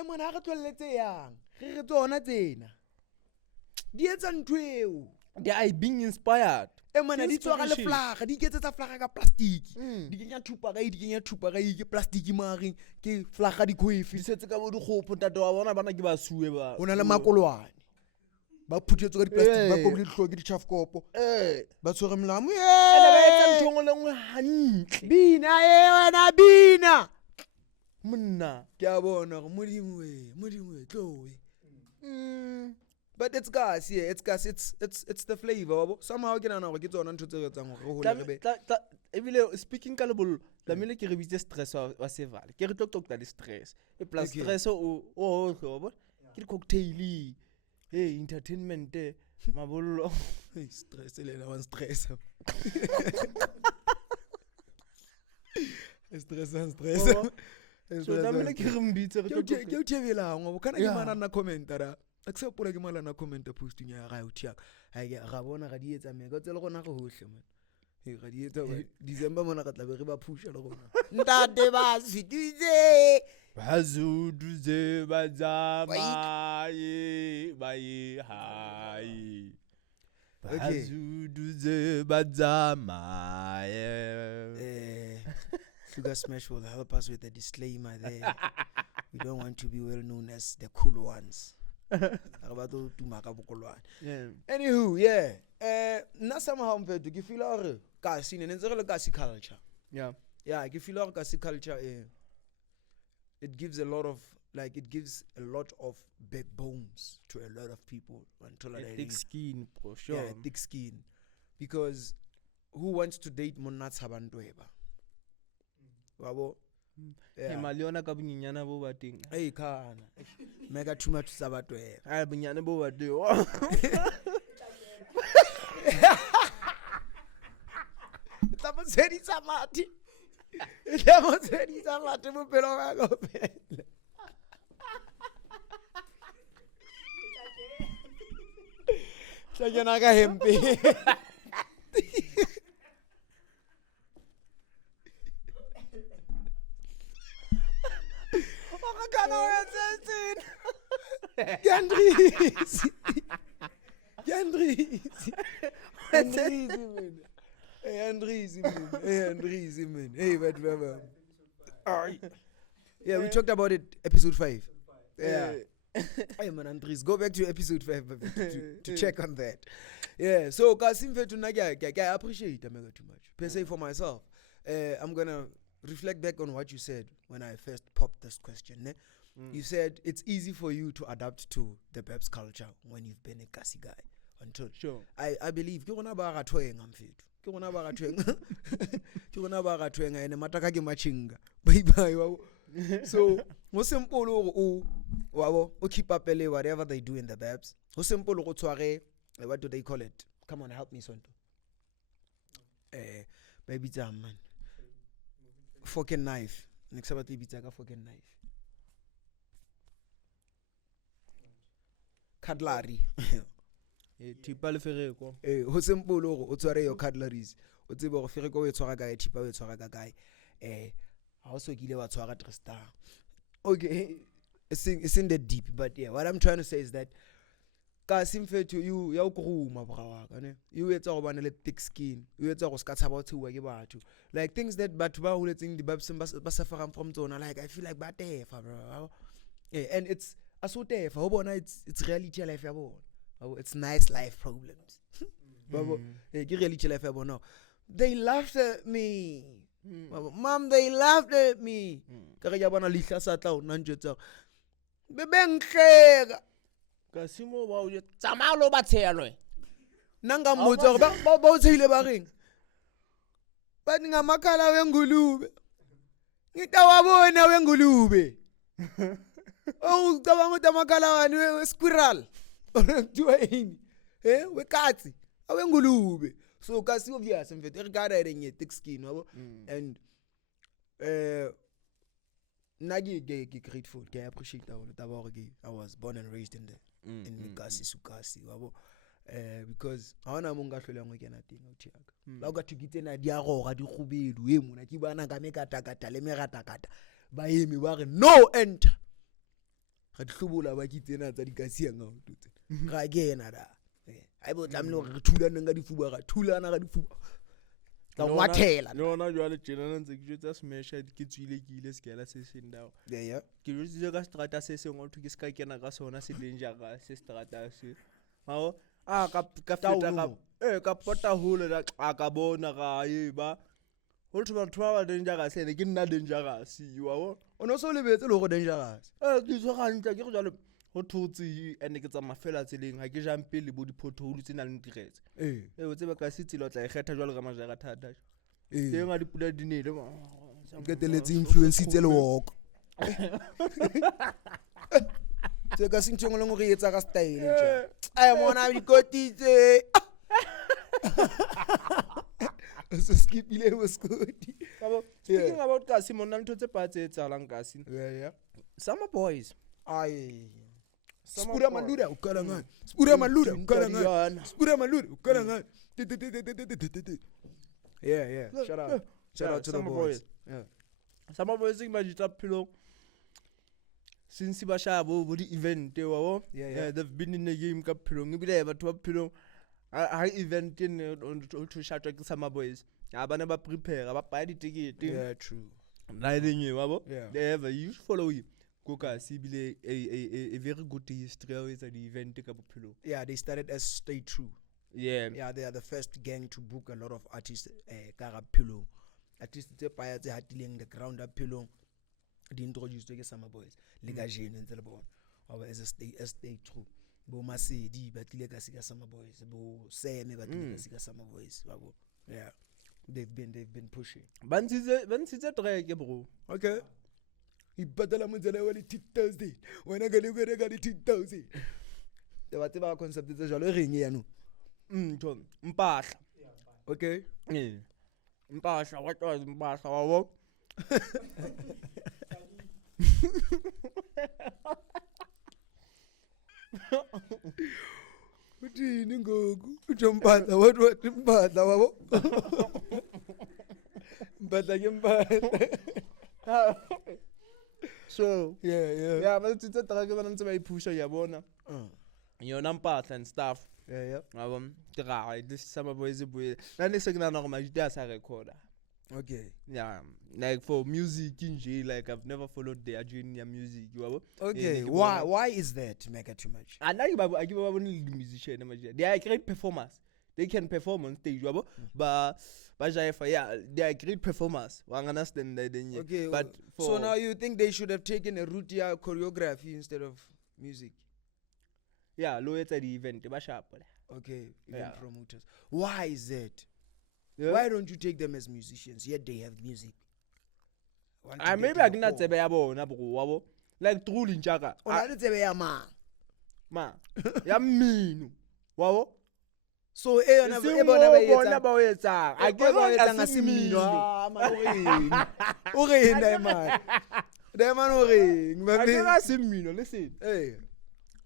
mona ha re tlwelletse yang re tsona tsena di etsa ntho eo they are being inspired mona di tswa ka le flaga di iketsetsa flaga ka plastic di kenya thupa ka ke plastic mareng ke flaga di khoefi di setse ka bo dikgopo ntate wa bona bana ke ba suwe ba ona le makolwane ba phuthetse ka di plastic ba koble dihlo ke di chafkopo ba tshwere mlamo ba etsa ntho ngwe le ngwe hantle bina wena bina monna ke a bona go modimo tlowe but it's gas, yeah, it's gas, it's the flavor. Somehow ke nana go ke tsona ntho tse etsang gore go le be ebile speaking ka lebollo tlamile ke re bitse stress wa seval ke re tlokta le stress e plus stress o hlobo ke di cocktail hey entertainment mabollo stress le na one stress stress so tlamile ke re mbitse ke o thebela ngo kana ke mana na commentara except pula ke mala na comment posting ya ga uthia ha ke ga bona ga di etsa me ka tsela gona go hohle man he ga di etsa December mona ka tlabe re ba phusha le gona ntate ba sititse bazuduze bazama ye hai bazuduze bazama Sugar Smash will help us with a disclaimer there. We don't want to be well known as the cool ones. Anywho, yeah. Na somehow mfethu ke feel gore ka sine ne ntse re le ka culture. Yeah, ke feel gore ka culture it gives a lot of backbones to a lot of people until thick skin for sure. Yeah, thick skin. Because who wants to date monna tshabantweba? Wabo yeah maliona ka bonyenyana bo bateng hey kana mega too much sabatwe a bonyane bo bateng tamo tseditsa mati mo pelo ga go pele tsena ka hempe Andries, man. Hey, but yeah, we talked about it episode 5. Yeah. Hey man, Andries, go back to episode 5 to check on that. Yeah, so Kasim I appreciate it too much. Per se for myself, I'm gonna reflect back on what you said when I first popped this question. You said it's easy for you to adapt to the Babs culture when you've been a Kasi guy. Until sure, I believe ke gona ba ga thoeng am fit. Ke gona ba ga thoeng ene mataka ke machinga. Bye. So, mo simple o keep up whatever they do in the Babs. Mo simple go tshware what do they call it? Come on, help me Sonto. Baby jam man. Fork and knife. Next about ibitsa ka fork and knife. Cutlery. Thipa le fereko ho simple o tshware your cutleries o tsebe go fereko o tshwara ka thipa o tshwara ka kae ha o so kile wa tshwara Tristar. Okay, it's in the deep, but yeah, what I'm trying to say is that ka simfethu you ya ukruma bra wa ne you etsa go bana le thick skin you etsa go ska tshaba tshuwa ke batho like things that batho ba huletseng di babs ba suffer from tsona, like I feel like ba tefa bro. Yeah, and it's asotefa ho bona it's reality life ya bona. It's nice life problems. Reality life ya bona. They laughed at me. Mom, they laughed at me. Ka re ya bona lihla sa tla o nantsetsa. Bebenghleka. Ka simo ba o tsamaya lo ba tshelwe. Nanga motso ba o tshile ba reng. Ba ninga makala wengulube. Ngitawabona wengulube. Oh, ngicabanga ukuthi amakala wani we squirrel. Okuthiwa yini? Wekatsi, awengulube. So kasi obvious mfethu regard ere thick skin wabo. And nagi grateful. I appreciate that. I was born and raised in Mikasi Sukasi wabo. Because hawana munga hlola ngo kena teng o thiaka. La o ka thukitse di a goga di khubedu e mona ke bana ka me katakata le me gatakata. Ba emi ba re no enter. ga di hlobola ba ke tsena tsa di ka siang ga o tutse ga ke ena da ai bo tlamile gore re thulaneng ka difuba ga thulana ka difuba tla ngwathela le ona jwale tjena ntse ke jwetsa smasha ke tswile ke ile skela se seng dao ke jwetse ka strata se seng o thuke ska kena ka sona se danger ga se strata se hao ka feta ka pota hole da ka bona ga eba ho thwa batho ba dangerous ene ke nna dangerous wa o no so lebetse le go dangerous ke tswa ga ntla ke go jwale ho thotse ene ke tsa mafela tseleng ha ke jampe le bo diphothole tsena le ntiretse o tseba ka se tsela tla ikgetha jwalo ka majara thata teng a dipula di nele ke teletse influence tse le woko tse ka seng tshwengwe le go re etsa ka style ai mona di kotitse so skipile mo skoti speaking about kasi mona ntho tse pa tse etsalang kasi Summer Boys Spura Maluda ukala ngani Spura Maluda ukala ngani Spura Maluda ukala ngani yeah shout out to the boys Summer Boys ke majita philo since ba shabo bo di event wa they've been in the game ka philo ngibile batho ba philo a event in to shatwa ke Summer Boys ya bana ba prepare ba buy di ticket true riding wa bo they have you follow you Koka sibile a very good history of the event ka bophelo. Yeah, they started as Stay True. Yeah, they are the first gang to book a lot of artists ka phelo. Artists tse paya tse hatileng the ground up phelo di introduced ke Summer Boys. Le ga jene ntse le bona. Aba as a Stay True. Bo Masedi ba tlile ka sika Summer Boys. Bo Seme ba tlile ka sika Summer Boys. Babo. Yeah. They've been pushing. Bantshitse track bro. Okay. Ipatala motsela wa di 2000 wena ga le gore ga di 2000 te ba concept tse jalo reng ya no ntho mpahla okay mpahla what was mpahla wabo uthini ngoku ujomphatha what mpahla wabo mpahla ke mpahla so yeah but it's a track ba ntse ba ipusha ya bona yona mpahla and stuff ngabo ke ga this Summer Boys boy na ne se ke nana go majita sa recorder okay yeah like for music in J like I've never followed their junior music you know okay why is that mega too much I like ba bone musician majita they are great performers they can perform on stage you know but yeah, they are great performers. Okay, but so now you think they should have taken a route choreography instead of music? Yeah, low the event. Okay, event promoters. Why is that? Yeah. Why don't you take them as musicians? Yet they have music. Maybe I cannot say bro. Like truly njaka. I don't say ma. Ya minu. Wow. So bona ba etsa a ke ba etsa nga semino o re nna man o re a ke ga semino listen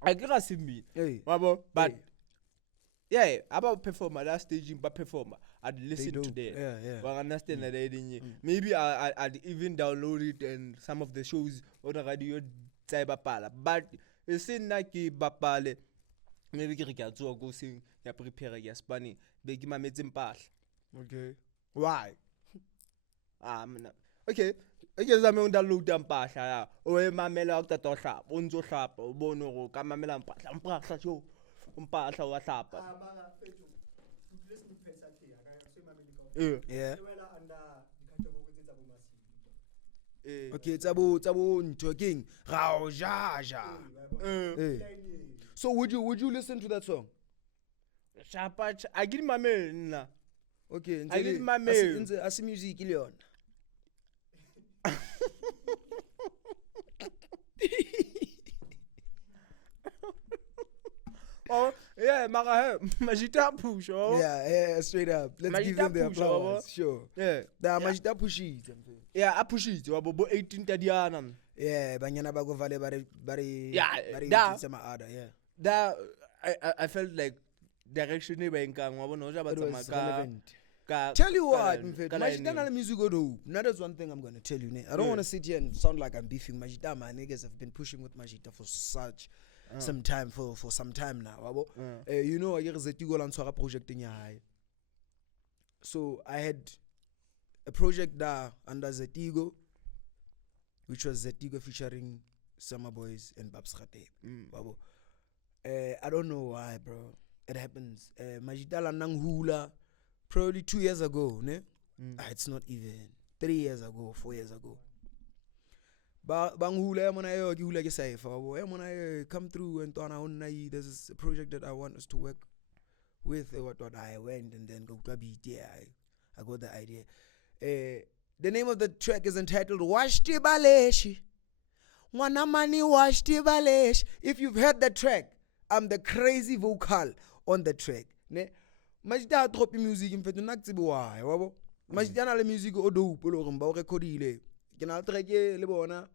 a ke ga semino wabo but yeah about performer last staging but performer I'd listen to them but understand that they maybe I'd even download it and some of the shows on the radio tsaiba pala but it's not ke bapale maybe ke re ka tsoa go sing ya prepare ya spani be ke mametse mpahla okay why okay zame o download mpahla ya o emamela o tata o hlapa o ntso hlapa o bone go ka mamela mpahla jo mpahla o hlapa yeah okay tsabo ntho king ga o jaja so would you listen to that song Shapa I give my mail na. Okay, I give my mail. As music ile yona. Oh, yeah, Majita push. Oh. Yeah, straight up. Let's give them their applause. Sure. Yeah. Da Majita push it. Yeah, I push it. Wabo 18 tadiana. Yeah, banyana ba go vale bari sama ada, yeah. Da I felt like direction ba enkang wa bona o ja ba tsamaka Tell you what, Majita na music go dope. Now that's one thing I'm gonna tell you. I don't want to sit here and sound like I'm beefing Majita. My niggas have been pushing with Majita for some time, for some time now. You know, I get Zetigo Lanswara project in your high. So I had a project there under Zetigo, which was Zetigo featuring Summer Boys and Babs Khatib. I don't know why, bro. It happens. Majita Landang Hula. Probably 2 years ago, ne? It's not even 3 years ago, 4 years ago. Bang hula mona yo ki hula ke safe. Mona come through and there's a project that I want us to work with. What I went and then go to beat. Yeah, I got the idea. The name of the track is entitled Washti Baleshi. Wanamani Washti Baleshi. If you've heard the track, I'm the crazy vocal on the track. Ne? Majita drop music in fait nak tsibo why wabo Majita na le music o dope lo re ba o recordile ke na track le bona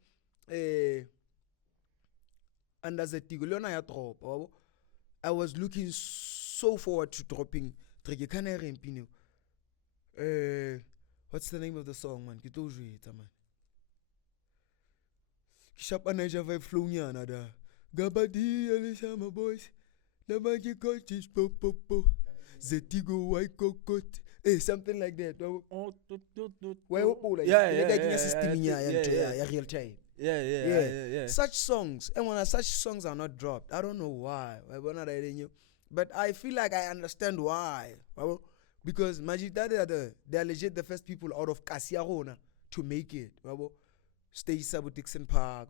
under Zetigo le ona ya drop wabo I was looking so forward to dropping track kana re mpino what's the name of the song man ke to jwetsa man ke shapa na ja vibe flow nyana da gabadi le Summer Boys la ba ke coach popo Zetigo white cocotte, something like that. Real time. Yeah. Such songs, and when such songs are not dropped, I don't know why. But I feel like I understand why. Because Majita, they're legit the first people out of Kasiarona to make it. Stage Sabo Dixon Park,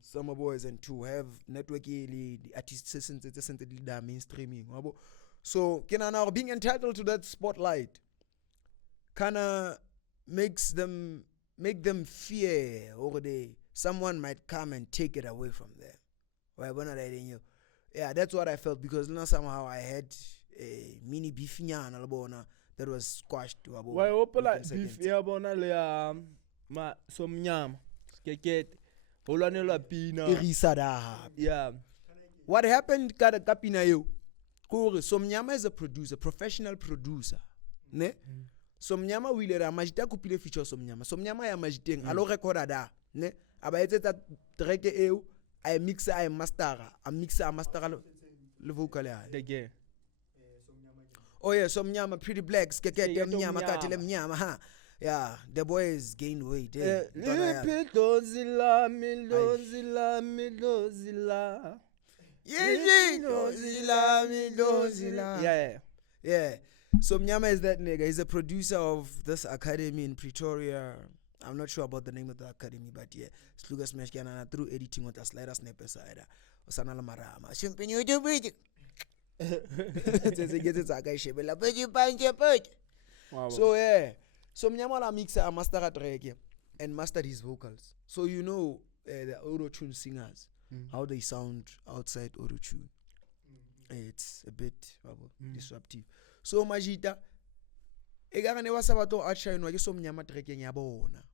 Summer Boys, and to have network the artists the mainstreaming. So, now being entitled to that spotlight kinda make them fear or someone might come and take it away from them. Yeah, that's what I felt because somehow I had a mini beef that was squashed. Why open like beef yabona le ma somnyama skeket holwane la pina yeah. What happened kada kapina yo? Somnyama is a producer, professional producer. Ne? Somnyama wile ra Majita kupile feature Somnyama. Somnyama ya Majiteng alo recorda da. Ne? Aba etsa track eo, I mixa I mastera, I mixa I mastera le vocal ya. Oh yeah, Somnyama Pretty Blacks keke dem nyama katile mnyama ha. Yeah, the boys gained weight. Milozila. Yeah. So Mnyama is that nigga. He's a producer of this academy in Pretoria. I'm not sure about the name of the academy, but yeah. Sluga smash kana through editing with a slider sniper side. Osana la marama. Shimpini ujubuji. So yeah. So Mnyama la mixer a master at reggae and mastered his vocals. So you know the auto-tune singers. How they sound outside auto-tune. It's a bit disruptive. So Majita egara ne wa sabato a tshine ke Somnyama trekeng ya bona.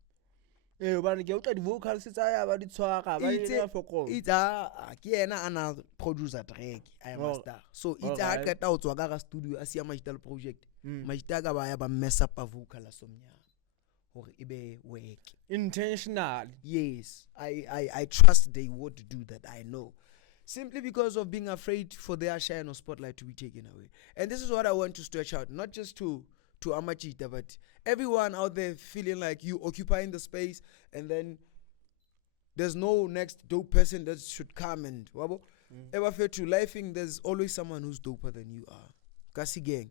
Bana ke utlwa di vocals tsa ya ba di tshwara ba ina fokolo. Ita ke yena ana producer track I master. So ita ha qeta ho tswa ka studio a siya Majita project. Majita ka ba ya ba mess up a vocal la Somnyama. Or ibe work intentional. Yes, I trust they would do that. I know, simply because of being afraid for their shine or spotlight to be taken away. And this is what I want to stretch out, not just to Amachita, but everyone out there feeling like you occupying the space, and then there's no next dope person that should come and wabo. Ever feel to lifing? There's always someone who's doper than you are. Kasi gang,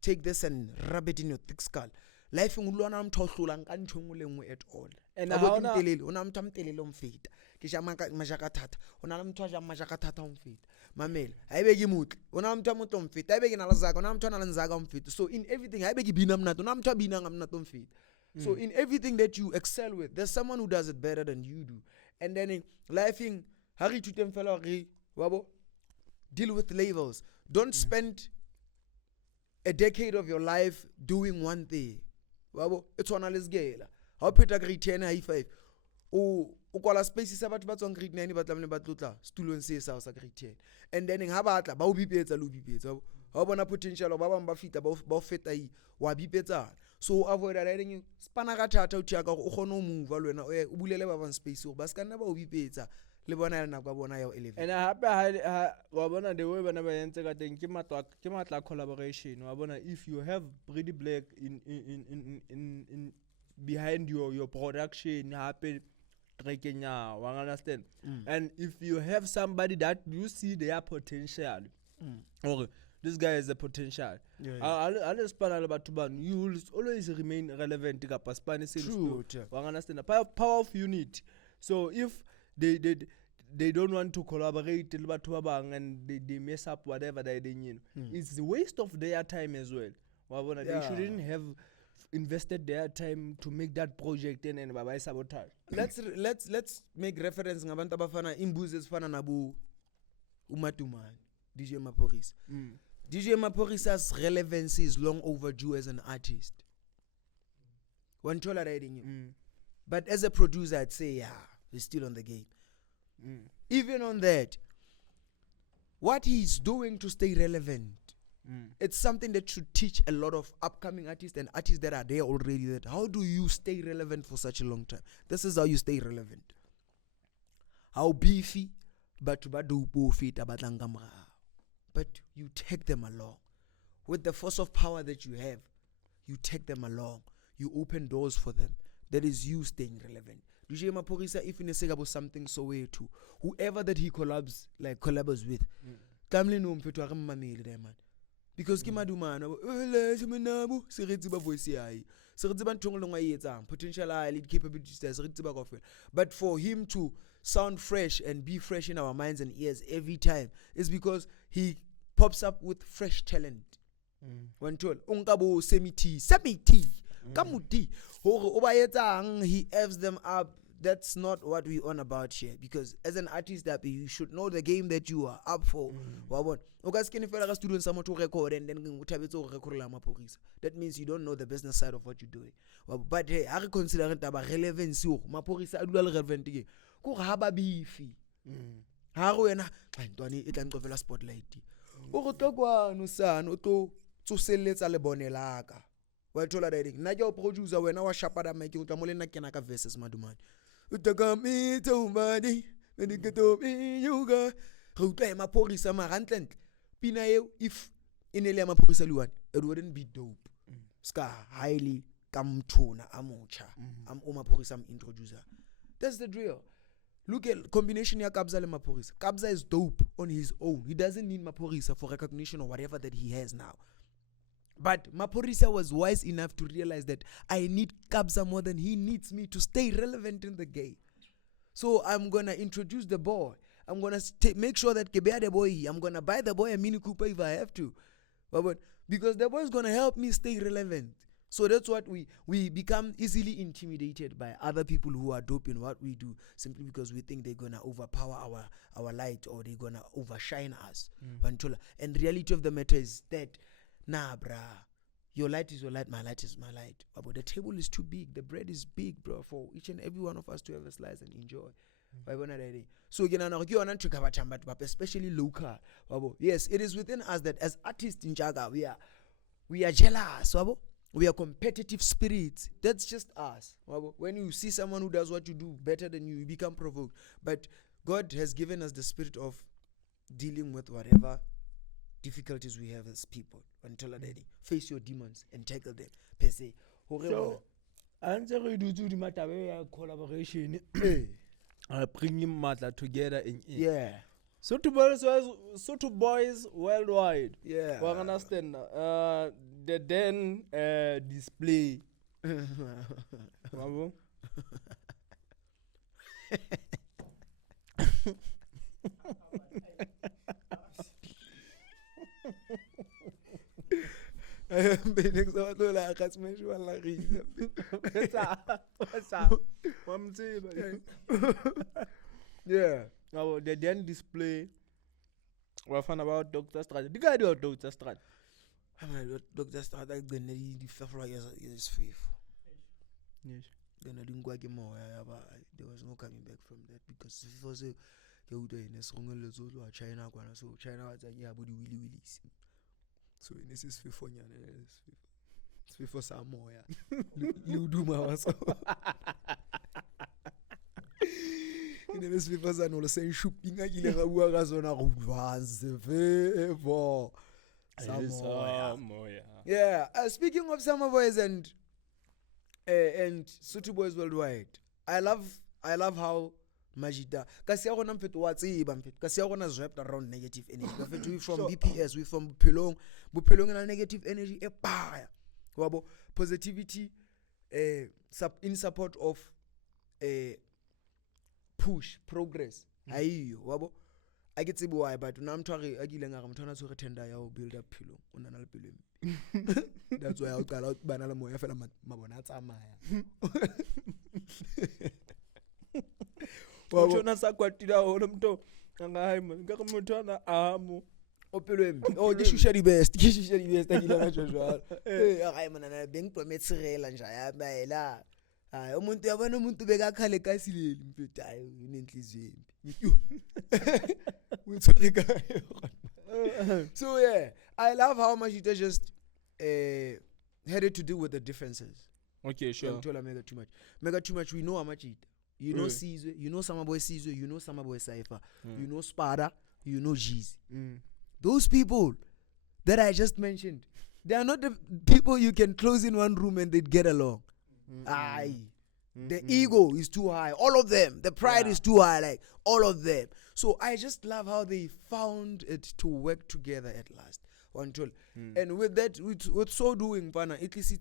take this and rub it in your thick skull. Life ngulwana mthohlola nkanthongwe lengwe at all. And how na ona mthamtelele umfita kisha majaka thatha ona mthwaja majaka thatha umfita mamela ayibeki mutle ona mthamuntu umfita ayibeki nalazaka ona mthwana lanzaka umfita. So in everything ayibeki bina mnato ona mthwabina ngamnato umfita. So in everything that you excel with, there's someone who does it better than you do. And then in lifing hari tutem fela re wabo deal with labels. Don't spend a decade of your life doing one thing. Wabo it's one lesgela how peta grade 10 high 5 o kwala spaces sa batho ba tsong grade 9 ba tlamile ba tlotla stulong se sa grade 10 and then ha batla ba o bipetsa lo bipetsa ha bona potential ba bang ba fita ba o feta wa bipetsana so avoid riding spana ka thata o tia ka go kgone o move le wena o bulele ba bang space go ba ska nna ba o bipetsa le bona le nako bona ya 11 and hape wa bona the way bana ba yentse ka teng ke matla collaboration wa bona if you have Pretty Black in behind your production hape trekking wa understand and if you have somebody that you see their potential or this guy has a potential I'll span le batho bana you will always remain relevant ka span se wa understand power of unity so if they don't want to collaborate le batho ba bang and they mess up whatever they're doing it's a waste of their time as well wa bona they shouldn't have invested their time to make that project and baba sabotage. Let's make reference ngabantu abafana imbuzi ezifana nabo uMatumane DJ Maphorisa. DJ Maphorisa's relevancy is long overdue as an artist. When tolerating him. But as a producer I'd say he's still on the game. Even on that, what he's doing to stay relevant, it's something that should teach a lot of upcoming artists and artists that are there already. That how do you stay relevant for such a long time? This is how you stay relevant. How beefy, but you take them along with the force of power that you have. You take them along. You open doors for them. That is you staying relevant. DJ Maphorisa, if in a segabo something so way too, whoever that he collabs with, Kamli no mfetu akamameli there man. Because Kimadumana, voice potential lead capabilities, but for him to sound fresh and be fresh in our minds and ears every time is because he pops up with fresh talent. When told Ungabo Semiti Kamuti he F's them up. That's not what we on about here. Because as an artist that you should know the game that you are up for. Students to record and then that means you don't know the business side of what you're doing. But hey, I consider it about relevance. Maphorisa adula relevant again. Ko haba beefy. Haro ena Antoni e tla nqofela spotlight. O go tlokwa no sana o tlo tsoseletsa le bonelaka. Wa thola direct nna ke o producer wena wa shapada mic o tla mo le nna kena ka verses Madumane utagami tomani mediketo yoga go tla Maphorisa marantle pina eo if inele ya Maphorisa liwane it wouldn't be dope ska highly kamthuna amucha am Maphorisa am introducer. That's the drill. Look at combination ya Kabza le Maphorisa. Kabza is dope on his own. He doesn't need Maphorisa for recognition or whatever that he has now. But Maphorisa was wise enough to realize that I need Kabza more than he needs me to stay relevant in the game. So I'm going to introduce the boy. I'm going to make sure that Kebea the boy, I'm going to buy the boy a Mini Cooper if I have to. But because the boy is going to help me stay relevant. So that's what we become easily intimidated by other people who are dope in what we do simply because we think they're going to overpower our light or they're going to overshine us. And the reality of the matter is that nah, bruh. Your light is your light, my light is my light. But the table is too big. The bread is big, bro, for each and every one of us to have a slice and enjoy. So especially local. Yes, it is within us that as artists in Jaga, we are jealous. We are competitive spirits. That's just us. When you see someone who does what you do better than you, you become provoked. But God has given us the spirit of dealing with whatever difficulties we have as people until face your demons and tackle them per se. So answer do the matter collaboration bringing matter together in so to boys worldwide we understand the then display the then display we found about Dr. Strat. The guy do Dr. Strat. Dr. Strat I gonna the fly is faithful. Yes. There was no coming back from that because if it was a China so China was a body willy. so this is sefifonyana sefifo sa moya le uduma wa so ine le sefifo sa no le sen shopping a ile ga bua ka sona go advance sefifo sa moya. Yeah, speaking of Summer Boys and Sutu Boys Worldwide, I love how Majida kasi ya gona mfeto wa tseba mfeto kasi ya gona is wrapped around negative energy ka fethu we from BPS, we from Bophelong na negative energy e paya wabo positivity in support of push progress ayiyo wabo a ke tsebe why but na mtho a ile nga mthona tso re tender ya o build up Bophelong o nana le pelo that's why o qala bana le moya fela mabona a tsamaya Wabona sa kwatila hona mto anga man ka motho ana amo opelwe o di shusha di best a kile na jwalo ai mana na beng prometsirela nja ya baela umuntu yabona umuntu beka khale kasileli mfethu ayi inenhliziyo so yeah, I love how much it just had to do with the differences. Okay, sure. Don't tell mega too much we know how much it. You know Sizwe, you know Summer Boy Sizwe, you know Summer Boy Cypher, you know Spada, you know Jeezy. Those people that I just mentioned, they are not the people you can close in one room and they'd get along. The ego is too high. All of them. The pride is too high. Like, all of them. So I just love how they found it to work together at last. And with that, with so doing, Pana, it is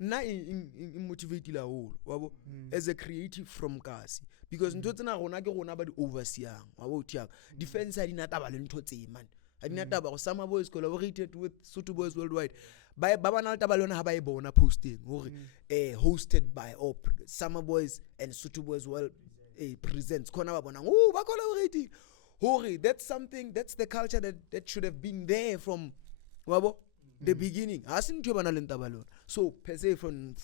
na motivate la whole as a creative from Kasi because ntho tsena gona ke gona ba di overseeang wa bo tiaka defense a dina taba le ntho tse man a dina taba go Summer Boys collaborated with Sutu Boys Worldwide ba bana taba le yona ha ba e bona posting hore hosted by Summer Boys and Sutu Boys World presents khona ba bona ba collaborating hore that's something, that's the culture that should have been there from wabo the beginning. So per se from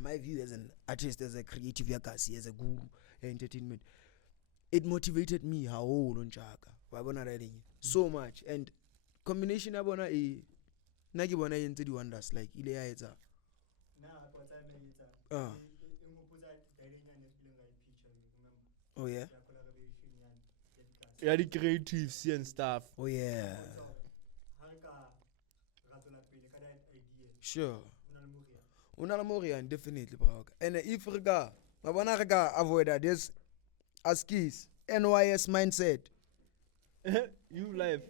my view as an artist, as a creative yakasi, as a guru entertainment, it motivated me how old on Chaka so much. And combination abona nagi bona yente di wonders like ile ya etsa oh yeah the creatives and stuff. Oh yeah. Sure. Unala Morian, definitely, bro. And if rega avoid that, there's Askis, NYS mindset. Youth life.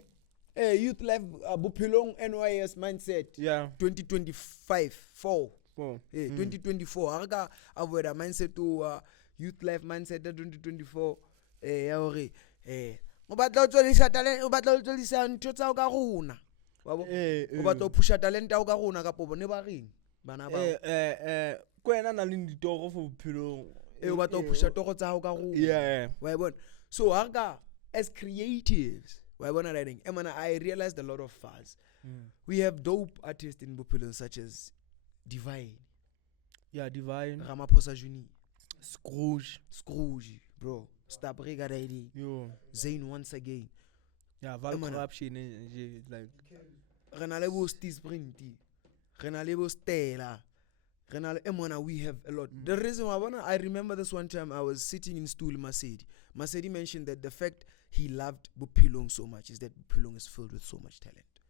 Youth life, Bophelong NYS mindset. Yeah. 2025, 2024. Rega avoid that mindset to youth life mindset 2024. O batla o tswelisa talent, o batla o tswelisa ntho tsa o ka rona. Wabo o batla o pusha talent ya o ka rona ka pobo ne ba reng bana ba kwena na le ditoro for Bophelong o batla o pusha toro tsa o ka rona wa bona so hanga as creatives wa bona writing I realized a lot of files. We have dope artists in Bophelong such as Divine Ramaphosa Junior, Scrooge bro, Stabrega Ready, Zayn once again. Yeah, Val corruption like Renalebo Stisbrinti, Renalebo Stella, Renal we have a lot. The reason why I remember this one time I was sitting in stool Masedi mentioned that the fact he loved Bophelong so much is that Bophelong is filled with so much talent.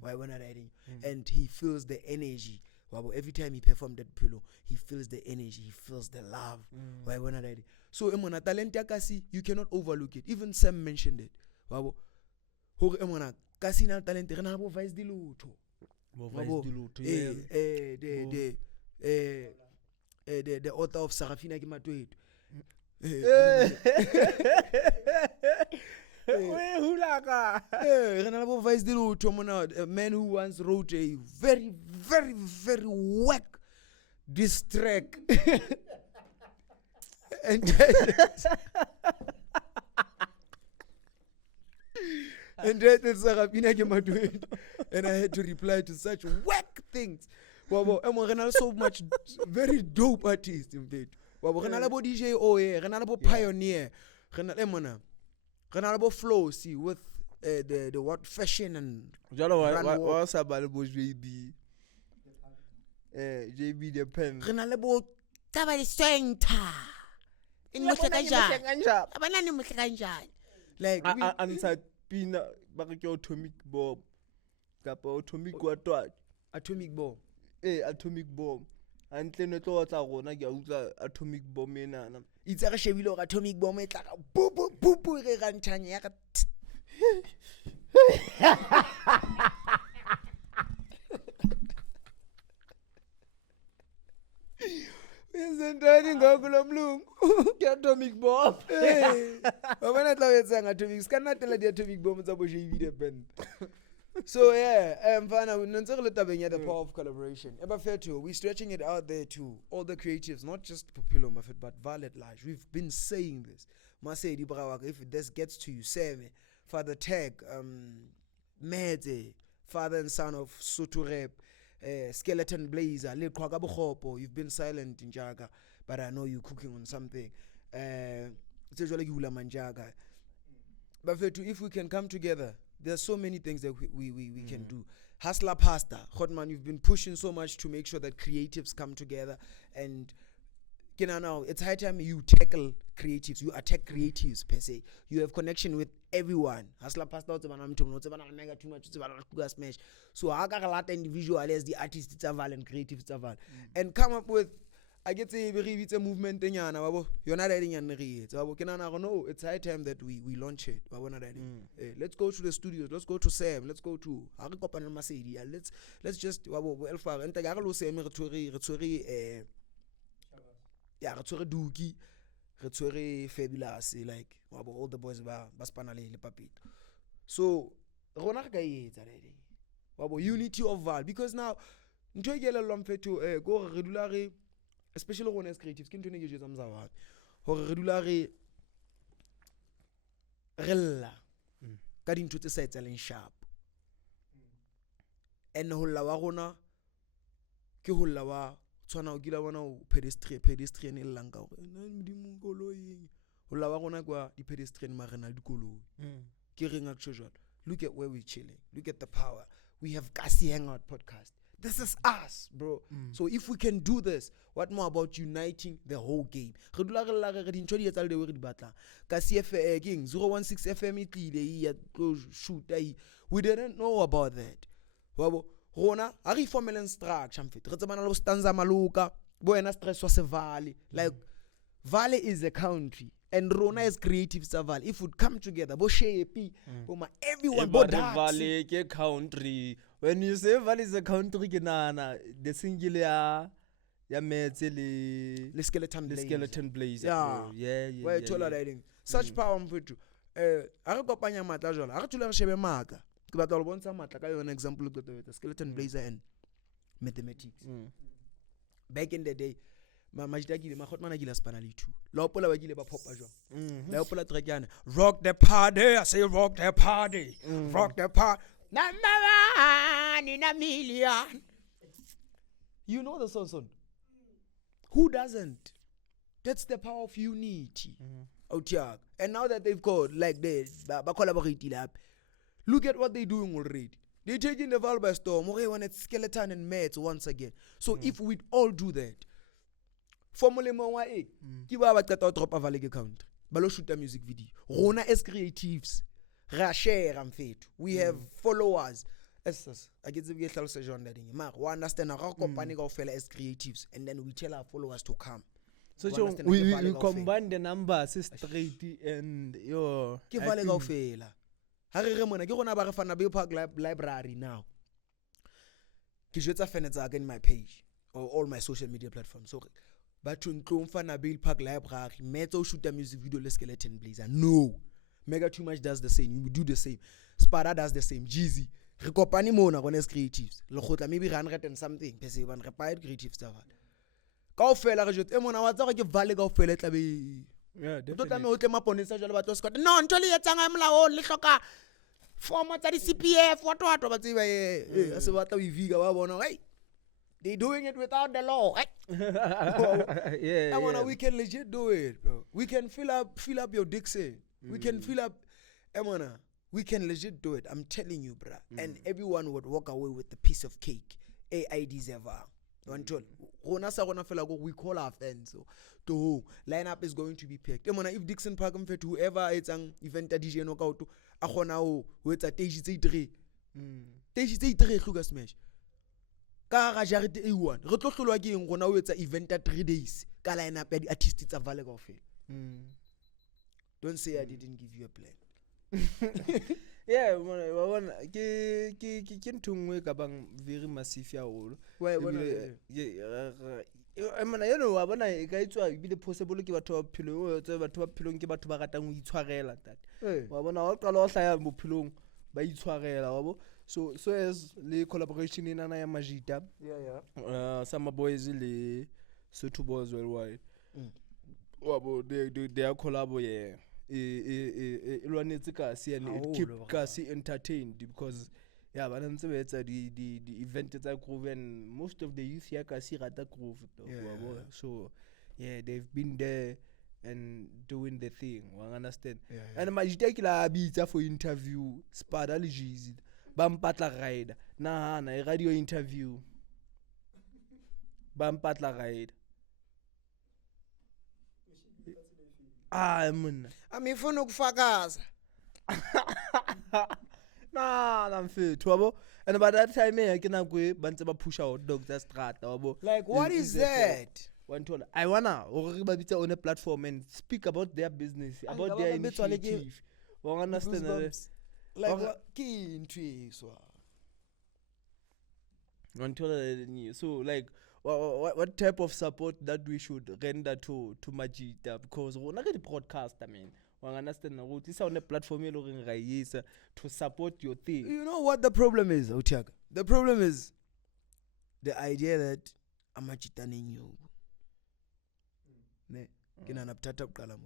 Why when I writing? And he feels the energy. Every time he performed at Bophelong, he feels the energy, he feels the love. Why when I writing? So talent yakasi, you cannot overlook it. Even Sam mentioned it. Hore kasi na talent re na bo Vice Diluto the author of Sarafina ke Matwetu re na bo Vice Diluto mona, a man who once wrote a very very very whack diss track and I had to reply to such whack things. And so much very dope artists in fact. DJ Oye, Pioneer, Flow, see with the what fashion and Jalo run walk. wa sa ba le bo JB. JB the pen. Re na le bo taba le center. In mo kanjani? Abana ni mo kanjani? Like Answer pina ba ke atomic bomb. Kapa atomic what? Atomic bomb. Atomic bomb. Antle ne tlo tla rona ke a utla atomic bomb ena na. Itse re shebile gore atomic bomb e tla ka bu re ga ntshanya ya ka. Yenzendani ngokulo mlungu Ke atomic bomb. Wabona tla etsa atomic ska nna tela di atomic bomb tsa bo JB the band. So yeah, mfana ntse re le tabeng ya the power of collaboration. Eba fair too, we stretching it out there to all the creatives, not just Popular Buffett but Violet Large. We've been saying this. Masedi Brawaka, if this gets to you, Seme, Father Tag, Mede, father and son of Soto Rap, Skeleton Blazer, Lil Kwagabohopo, you've been silent in Jaga, but I know you're cooking on something. It's usually Yula Manjaga. But if we can come together, there's so many things that we can do. Hustler Pasta, Hotman, you've been pushing so much to make sure that creatives come together. And you know, now it's high time you tackle creatives, you attack creatives per se. You have connection with everyone. Hustler Pasta, mega too much, smash. So I got a lot of individual as the artists, it's a and creatives, it's a and come up with. I get to it's a movement in Yana. You're not adding any. No, it's high time that we launch it. Let's go to the studios. Let's go to Sam. Let's go to Harikopan and Masidi. Let's just welfare. And Tagalo Sam Retori Duki Retori Fabulous. Like all the boys Baspanale Le Papit. So Ronaka is already. Unity of Val. Because now Ntoy Gela Lomfe to go regularly. Especially when as creatives, can turn into some zawad. Or regularly, rella, getting to the side selling sharp. And Hulawarona, Kihulawa, Twana Gilawana, pedestrian in Lanka. Hulawarona, the pedestrian marina Dukulu. Kiring actual. Look at where we're chilling. Look at the power. We have Kasi Hangout podcast. This is us, bro. So if we can do this, what more about uniting the whole game? We didn't know about that. Like Valley is a country and Rona is creative Saval. If we come together, everyone Valley ke country. When you say Valley is a country, the singular ya metse le skeleton blaze. Yeah. Such power mfethu. A re kopanya matla jwala. A re tshole re shebe maka. Ke batla go bontsha matla ka yona example go the skeleton blazer and mathematics. Back in the day, Majida gile makhotmana gile spanali too. La opola ba gile ba popa jwang. La opola track yana. Rock the party, I say rock the party. Rock the party. Number one in a million. You know the song. Who doesn't? That's the power of unity. And now that they've got like this, look at what they're doing already. They're taking the Val by storm. Okay, when it's skeleton and mates once again. So if we all do that, Formula Mowa A, give our drop of a leg account. Balo shoot a music video. Rona as creatives. Share and fit. We have followers. I get the get also John that we understand our company go fellow as creatives, and then we tell our followers to come. So we combine the numbers straight and your give vale go fela. Hare re mona ke gona ba re fana be park library now. Ke jwetsa fans tsa in my page or all my social media platforms. So ba tshontlong fana be park library, metso shoot a music video le skeleton blazer. No. Mega Too Much does the same. We do the same. Spada does the same. Jeezy. Rekopani mona gona as creatives. Le khotla maybe 100 and something. Pese ban repired creatives tsa bana. Kaofela re jotse e mona wa tsa go ke vale kaofela tla be. Yeah, definitely. Tota me o tle maponesa jalo batho Scott. No, ntho le etsanga emlao le hloka form tsa di CPF what ba tseba a se batla o iviga ba bona. Hey. They doing it without the law. Yeah. We can legit do it, bro. We can fill up your Dixie. We can fill up Emona. we can legit do it. I'm telling you, bruh. And everyone would walk away with a piece of cake. I deserve. Until we call our fans. So the lineup is going to be packed. If Dixon Park whoever it's an event that DJ knockout to with a Teji 3 Lucas Smash. Ka ga jarete A1 re tlo hlolwa ke eng gona o etsa event at 3 days ka lineup ya di artists tsa vale kaofela. Don't say I didn't give you a plan. Yeah, wa bona ke ntungwe ka bang very massive ya holo. Wa bona wa bona e ka itswa ibile possible ke batho ba philong tse batho ba philong ke batho ba ratang o itshwarela tate. Wa bona wa qala o hlaya mo philong ba itshwarela wa bo. So as le collaboration in ana ya Majita. Some boys le Soto Boys Worldwide. Wabo they are collabo ilwanetse kasi and it keep kasi entertained because bana ntse ba etsa di event tsa groove and most of the youth here kasi rata groove so they've been there and doing the thing, you understand? And Majita ke la bitsa for interview Spada le Jeezy ba mpatla ride na radio interview ba mpatla ride. Man. Amifuna ukufakaza. Na mfethu wabo. And by that time ke na kwe ba ntse ba push out dogs at strata wabo. Like what is that? I wanna ba bitsa on a platform and speak about their business, about their initiative. You understand? Like ki ntwiswa. So like what type of support that we should render to Majita, because we're not the broadcast, I mean, we understand this on a platform to support your thing. You know what the problem is, Otiaga? The problem is the idea that Amajita ninyo.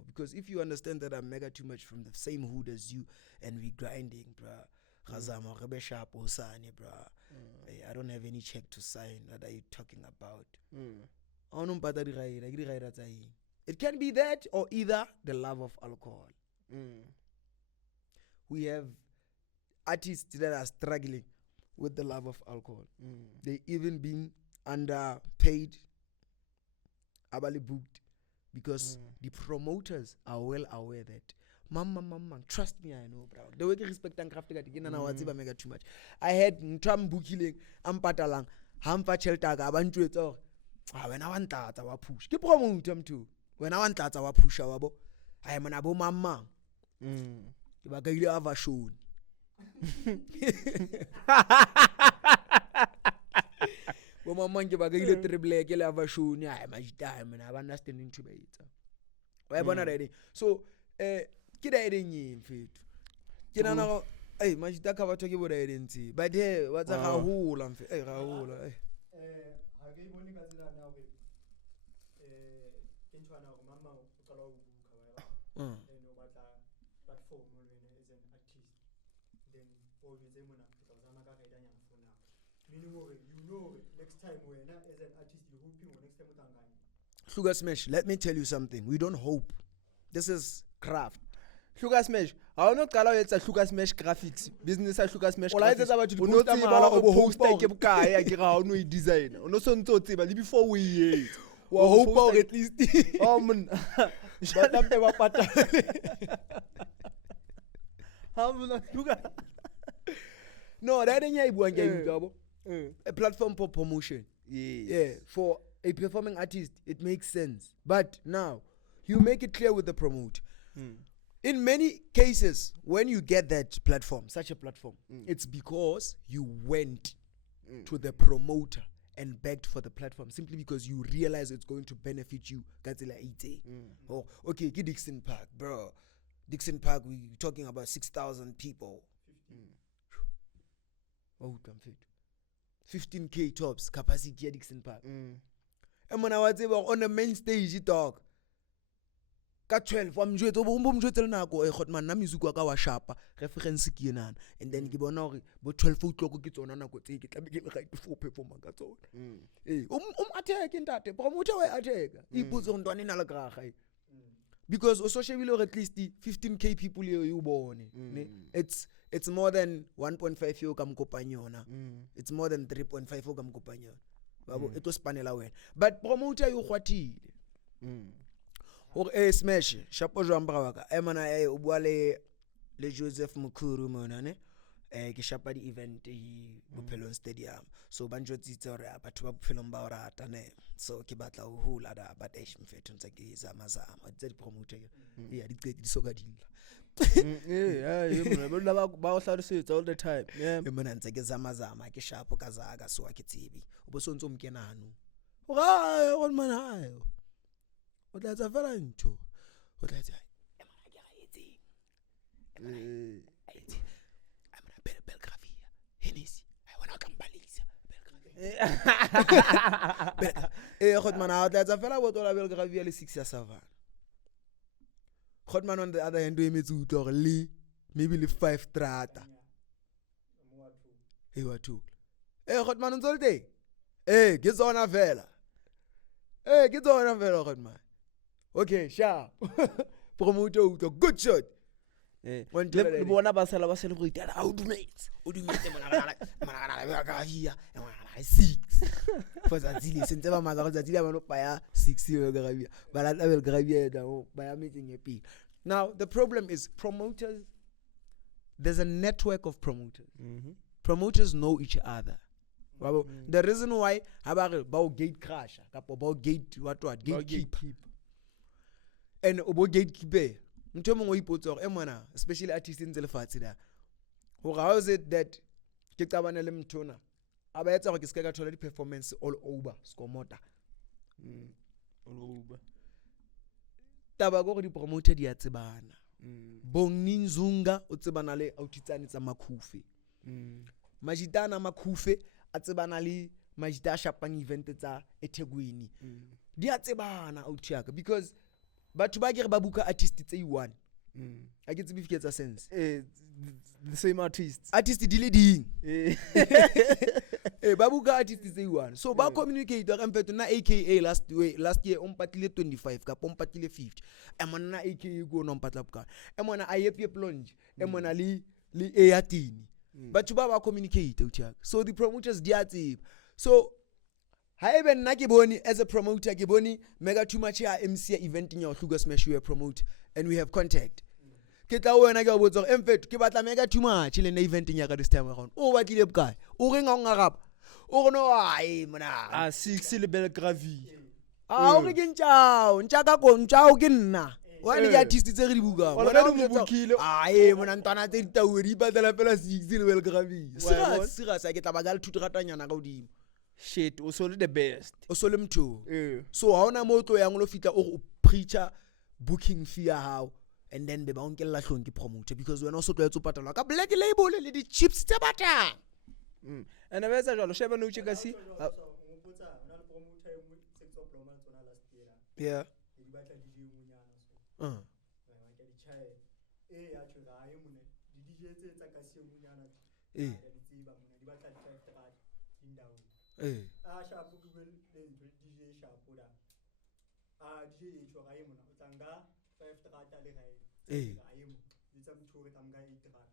Because if you understand that I'm mega too much from the same hood as you and we grinding, bruh, Khazama, Rebe Sharp, Osani, bruh. I don't have any check to sign. What are you talking about? It can be that or either the love of alcohol. We have artists that are struggling with the love of alcohol. They even been underpaid, abali booked, because the promoters are well aware that Mama, trust me, I know, bro. The way you respect and craft mega too much. I had Tram Bukilling, Ampatalang, Hampa Cheltaga, Abantu, when I want that, I push. Keep promoting them too. When I want that, I push our bo. I am an abo mama. The Bagaila have a show. Mama, give a little triple, kill have a show. I am a time and I understand into it. Why bona ready? So, kida edenye mfethu kina na Majita ka batho ke bo redentshe but wa tsa ga hola mfethu ga hola ha ke ibone ka tsela na hore ke ntwana hore mama o tsala o buka wa no batla platform mo lena as an artist then o bitse mona ke tla zama ka reda nyana for now meaning hore next time wena as an artist you hoping next time utangani Sugar Smash. Let me tell you something, we don't hope, this is craft. Sugar Smash. I don't call it a Sugar Smash graphics. Business as Sugar Smash. Well, I just about to post take a car. I get out no design. No son to table before we hope at least. Oh man. Shut up the wapata. No, that ain't a platform for promotion. Yeah, for a performing artist, it makes sense. But now, you make it clear with the promote. In many cases, when you get that platform, such a platform, it's because you went to the promoter and begged for the platform simply because you realize it's going to benefit you. Oh, okay, Dixon Park, bro. Dixon Park, we're talking about 6,000 people. 15K tops capacity at Dixon Park. And when I was on the main stage, you talk. Ka 12 wa mjwetso bo mjwetso le nako e khotman na music wa ka wa sharpa reference ke enana and then ke bona hore bo 12 o'clock ke tsona nako tse ke tlabe ke le right for perform ka tsona attack ntate promoter wa attack iputse go ntwana ina le graga because o so shebile hore at least 15K people here you born it's it's more than 1.5 yo ka mkopanya yona. It's more than 3.5 yo ka mkopanya yona. Babo e to spanela wena. But promoter yo kwatile. Or smash shapo jwa mbra wa ka. Emana o bua le Joseph Mukuru mona ne. Ke shapa di event Bophelong Stadium. So ba njotsitse hore batho ba Bophelong ba o rata ne. So ke batla ho hula da but mfethu ntse ke zama tse di promoter ya di qedi di soka dilla. Mona ba o hlalosetsa all the time. Mona ntse ke zama ke shapo ka zaka so a ke tsibi. O bo sontso mkena hanu. Hayi on man hayo. O tla tsa fela ntho. O tla tsa Hennessy, I wanna kambalisa. Khotman a tla tsa fela botola Belgravia le 6 ya Savannah. Khotman on the other hand we metsi utlo gore le maybe le 5 strata. Wa 2. Khotman ntse le teng. Ke tsona fela. Ke tsona fela Khotman. Okay, sharp. Promoter utlo good shot. Le bona ba sala go itela o dumetse mona ka hia mona 6 for zatsile sentse ba matsa go zatsile ba no paya 6 yo ga bia ba la level gravia da ba ya meeting e. Now the problem is promoters, there's a network of promoters. Promoters know each other. The reason why ba gate crasher kapo ba gate what gatekeep and obo gatekeeper ntho mongwe ipotsa gore mona especially artists in Zelfatsi da ho how is it that ke qabana le mthona aba etsa gore ke ska ka thola di performance all over skomota all over taba go di promoter di a tsebana Bongni Nzunga o tsebana le Autitsane tsa Makhufe Majitana Makhufe a tsebana le Majita Shapang event tsa eThekwini di a tsebana autiaka because batho ba ke re ba buka artist tse i1 a ke tsebe fiketsa sense the same artist di le ding ba buka artist tse i1 so ba communicate ka mfeto na aka last year on patile 25 ka on patile 50 emona aka go no mpatla buka emona ayepe plunge emona li e18 batho ba communicate utiaka so the promoters di a tseba so ha ebe nna ke boni as a promoter ke boni mega too much ya MC event nya o hluga smash we promote and we have contact ke tla wena ke a botsa gore emfeto ke batla mega too much le na event nya ka this time around o batlile bukae o renga o ngagapa o gono ai mona 6 le Belgravia o re ke ntja ka go ntjao ke nna wa le artist tse re di buka wena di mo bukile ai mona ntwana tse di taweri ba tla fela 6 le Belgravia sira sa ke tla ba ga le thuturatanyana ka odimo shit o so le the best o so le mtho so ha ona mo tlo yang lo fitla o preacher booking fee ya hao and then be ba onkella hlong ke promoter because wena o so tlo etso patalwa ka black label le di chips tse batang and a betsa jalo sheba no cheka si yeah sharp ku le DJ sharp da DJ e tshwa ga yemo o tsanga 5 trata le gae ga yemo di tsa mthore ka mga 8 trata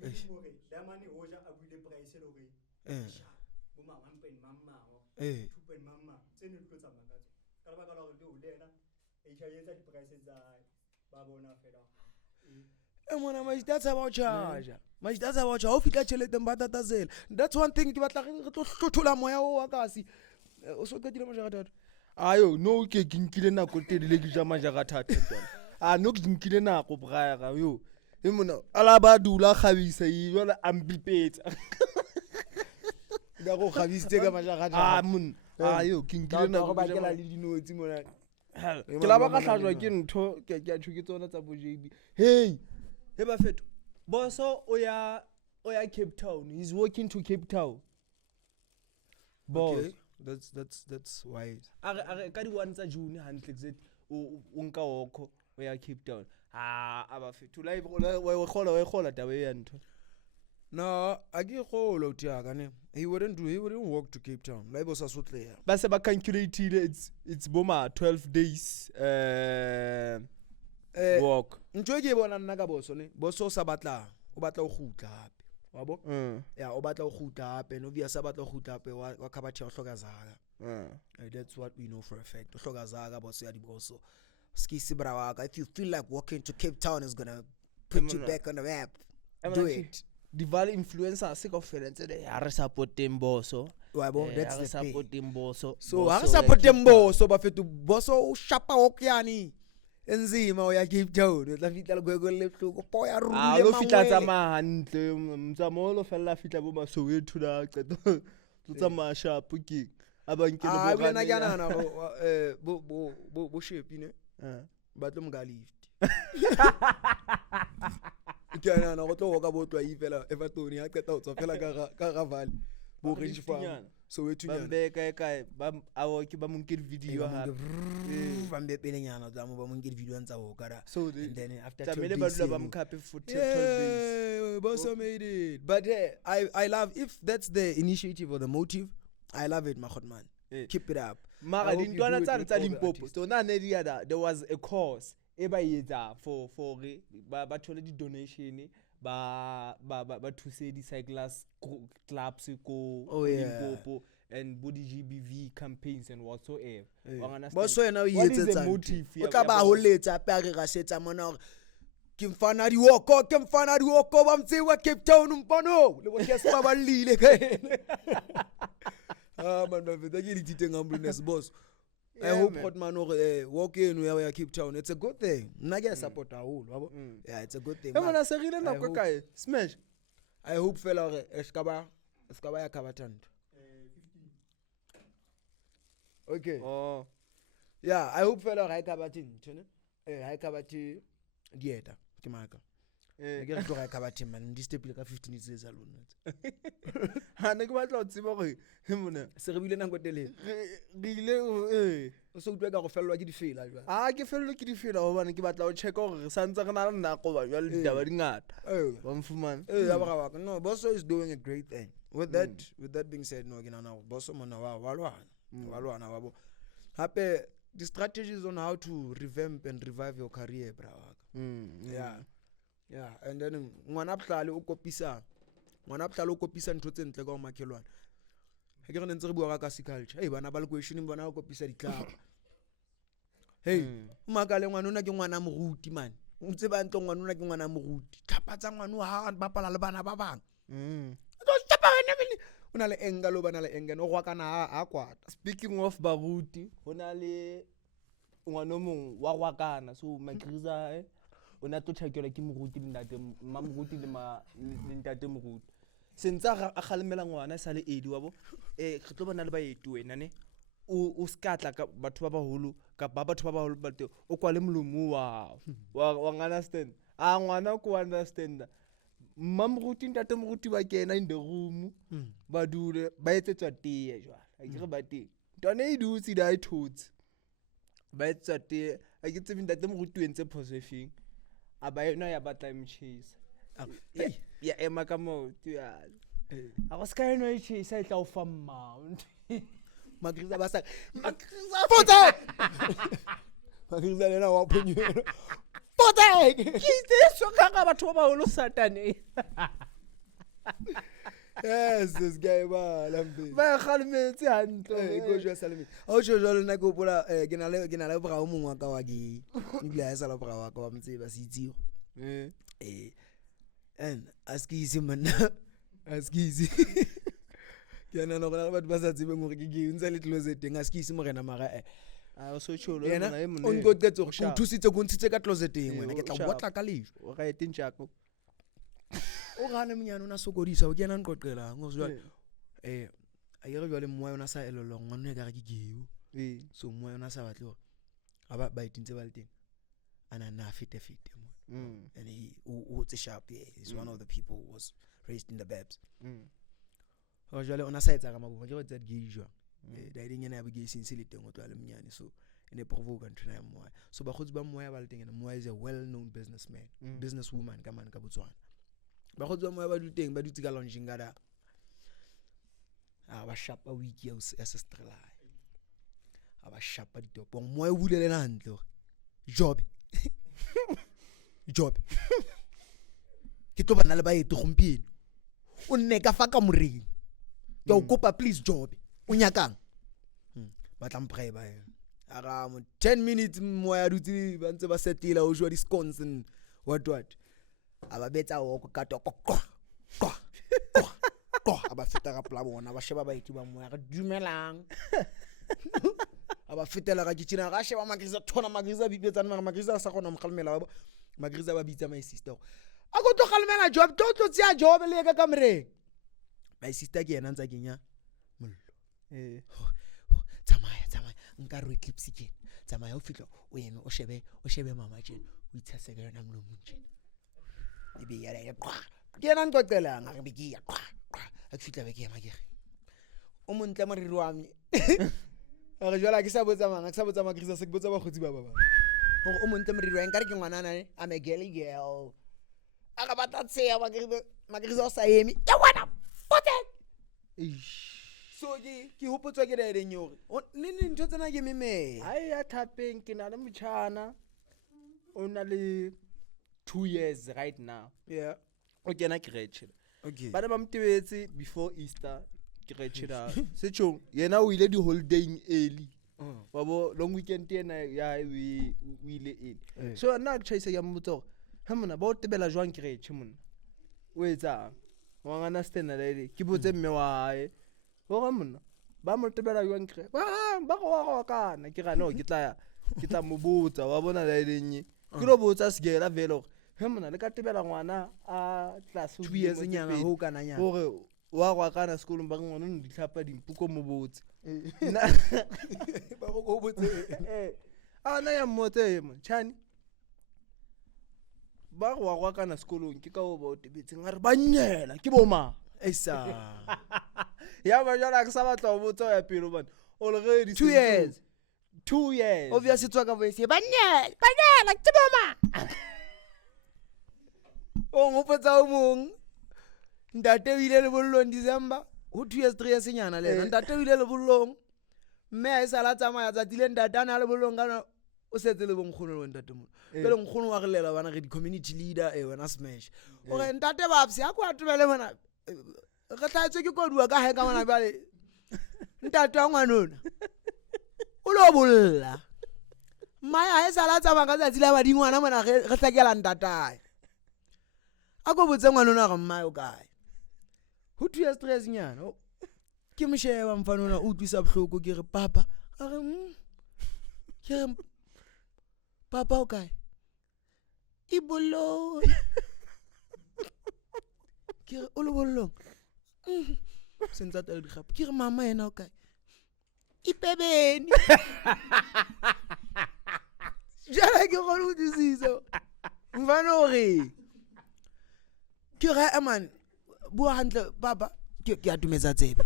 di mo re da mane ho ja a buile price le gore bo mama mpeng mamma 2 mamma tsene tlo tsa maka ka ba ka lo re o lena e tshayetsa di price tsa ba bona fela mona majitsa ba o charge majitsa ba o charge o fitla tšhelete ba tatazela that's one thing ke batla re tlo hlothola moya o wa kasi o so qetile majaga thato ayo no ke nkile nako telele ke ja majaga thato ntwana no ke nkile nako braga yo e mona ala ba dula khabisa yi wala ambipetsa ga go khabisitse ka majaga thato mun ayo ke nkile nako ba kela le dinotsi mona ke la ba ka hlajwa ke ntho ke a tshuke tsona tsa bo JB hey he ba feto boso o ya Cape Town he's walking to Cape Town boss okay that's wise are ka di 1 tsa June hantle exit o nka okho o ya Cape Town aba feto live wa khola taba ya ntho no ake kholo utiaka ne he wouldn't walk to Cape Town live o sa sotleya ba se ba calculate it's boma 12 days walk ntwe ke bona nna ka boso ne boso sa batlang o batla o gutla hape wa bo o batla o gutla hape no via sa batla o gutla hape wa khabathe o hloka Zaga that's what we know for a fact o hloka Zaga boss ya diboso skisi bra wa ka if you feel like walking to Cape Town is gonna put you back on the map do it Divali influencer se kaofela ntse le ya re supporteng boso wa bo that's the thing supporting boso so ha re supporteng boso ba fetu boso o shapa okyani enzima o ya Cape Town o tla fitla le gwego le hloko po ya rule mangwe lo fitla tsa mahantle mtsamo lo fella fitla bo Masoweto da qeto tlo tsa mashapo ke abankele bo ga na kana na bo shepi ne ba tlo mga lift kana na go tlo ka bo twa ifela Everton ya qeta o tsofela ka valley bo Range Farm so we tunyana ba kae ba awo ke ba monkedi video ha ba mbe pelenyana tsa mo ba monkedi video ntsa go kara so and then after tamele ba dula ba mkhape for 12 days boso made it but I love if that's the initiative or the motive I love it Makhotman keep it up mara dintwana tsa Limpopo so na ne dia there was a cause e ba yetsa for ba thole di donation ba thuse di cyclists clubs ko Limpopo and body GBV campaigns and whatsoever boso yena o yetsetsa o tla ba holetsa pe a re ga setsa mona gore ke mfana di woko ba mtsewa Cape Town mpano le bo ke se ba lile ka man ba feta ke dititeng ambulance boss I hope Hotman walk in ya Cape Town it's a good thing nna ke support haholo wabo yeah it's a good thing mona se rile na kwa kae smash I hope fela gore eskaba ya khabatando 15 okay yeah I hope fela gore ha khabatin tshone ha khabati dieta ke maka ke re tlo ga khabatin man di stepile ka 15 tse za lona ha ne ke batla o tseba gore mona se re bile nang kotele re ile o se utlwa ka go fellwa ke difela jwa ke fellwa ke difela hobane ke batla o check gore re santse re na le nako ba jwa le ditaba dingata ba mfumana ya ba ga no Boso is doing a great thing with that being said no ke nana Boso mona wa lwana wabo hape the strategies on how to revamp and revive your career bra yeah and then ngwana phlale o kopisa ntho tse ntle ka o makhelwana ha ke re ntse re bua ka culture bana ba le questioning bona o kopisa ditlapa makale ngwana ona ke ngwana moruti man o tseba ntlo ngwana ona ke ngwana moruti tlapa tsa ngwana ha ba pala le bana ba bang ona le engalo bana le engano go kana a kwata speaking of baruti hona le ngwana mong wa gwakana so Magriza ona to tshakela ke moruti le ntate mamoruti le ntate moruti sentsa a khalemela ngwana sa le edi wabo re tlo bona le baetu wena ne o skatla ka batho ba baholo ka batho ba baholo ba o kwa le molomo wa understand ngwana ko understand mamoruti ntate moruti ba kena in the room ba dule ba etsetswa tee jwale a ke re ba teng tone e dutse da ithotse ba etsetswa tee a ke tsebeng ntate moruti o entse posefing a ba yona ya batla imchase ya ema ka motho ya a go ska eno chase a tla o fa mount Magriza ba sa Magriza Magriza lena wa phonyelo ke tse ka batho ba baholo satane yes this guy ba lambe ba khalmetse hantle go jwa salemi o jolo nna go pola ke na le bra o mongwa ka wa ke ile ya sala bra wa ka wa mtseba se itsio and askizi manna askizi ke na no gona batho ba sa tsebeng gore ke ntse le closeteng askizi morena mara o so tsholo mona e mona o ngo tsetso go thusitse go ntshitse ka closeteng wena ke tla botla ka lejo o ga ete ntshako o gane mnyano na sokodisa o kena nqoqela ngo jwa a yere jwa le moya ona sa elolo ngwana e ka ga ke geo so moya ona sa batle gore ba itintse ba le teng ana na fite and he who's sharp he's one of the people who was raised in the babs o jwa le ona sa etsa ka mabofa ke go tsa gejwa da ideng ena ya bogei sinse le teng o twa le mnyane so ene provoke ntona ya moya so ba khotsi ba moya ba le teng ene moya is a well known businessman businesswoman ka man ka Botswana ba khotsi ba moya ba duteng ba dutse ka launching ga da ba shapa wiki ya ancestral ba shapa ditopo moya o bulela hantle job ke tlo bana le baeti gompieno o nne ka fa ka moreng ke o kopa please job o nyakang ba tla mpre ba aga mo 10 minutes mo ya dutse ba ntse ba setela o jwa di scones and what aba betsa o ka to ko aba feta ka pla bona ba sheba baeti ba mo ya dumelang aba fetela ka kitchen ga sheba magriza thona magriza bibetsa nna magriza sa gona mkhalmela ba magriza ba bitsa my sister a go to khalmela job to tsia job le ka kamreng my sister ke yena ntsa kenya mollo tsamaya nka re eclipse ke tsamaya o fitla o yeme o shebe mama jena o itshase ka yona mlo motse ibe ya ya ke yena ntocela nga re biki ya a fitla be ke yema ke o montle moriri wa me re jwala ke sa botsa magrisa se ke botsa ba khotsi ba gore o montle moriri wa nkare ke ngwana nane a me girl aga batla tseya magrisa o sa yemi ya wana pote so ke hopotswa ke re nyore nne ntho tsena ke meme ai ya thapeng ke na le motšhana o na le 2 years right now yeah o kena grade okay bana ba mtebetse before Easter grade se tšong yena o ile di holiday early babo long weekend yena ya we ile early so na ke tšhaisa ya mmotso ha mona ba o tebela jwang grade mona o etsa wa ngana stena le ke botse mme wa hae o ga mona ba mo tebela jwang grade ba go kana ke ga no ke tla mo botsa wa bona la lenye ke lo botsa sigela velo he mona le ka tebela ngwana a class 2 years nyana ho kana nyana gore wa gwa kana sekolong ba ngwana no ditlhapa dimpuko mo botse ba go botse ana ya mmote mo tshani ba gwa kana sekolong ke ka o ba o tebetseng a re ba nyela ke boma esa ya ba jala ka sa batla o botsa ya pelo bana o le ge di 2 years obviously tswa ka voice ba nyela ke boma o ngopotsa o mong ntate o ile le bollong December ho 2 years 3 years nyana le ntate o ile le bollong mme a isala tsamaya tsa tile ntate ana le bollong kana o setse le bonkgono le ntate mo pele nkgono wa glela bana re di community leader wena smash o re ntate babse a kwa tobele bona re tlaetswe ke kodua ka hae ka bona bale ntate wa ngwanona o lo bolla maya a isala tsamaya ka tsatsi la badingwana mona re tlakela ntatae a go botse ngwanona ga mmae o kae ho 2 years 3 years nyana ke mosheba mfanona o tlisa bohloko ke re papa a re ke re papa o kae ibolo ke re o le bollong sentsa tla di gape ke re mama yena o kae ipebeni jala ke go lo disiso mfana o re ke ga man bua hantle baba ke a tumetsa tsebe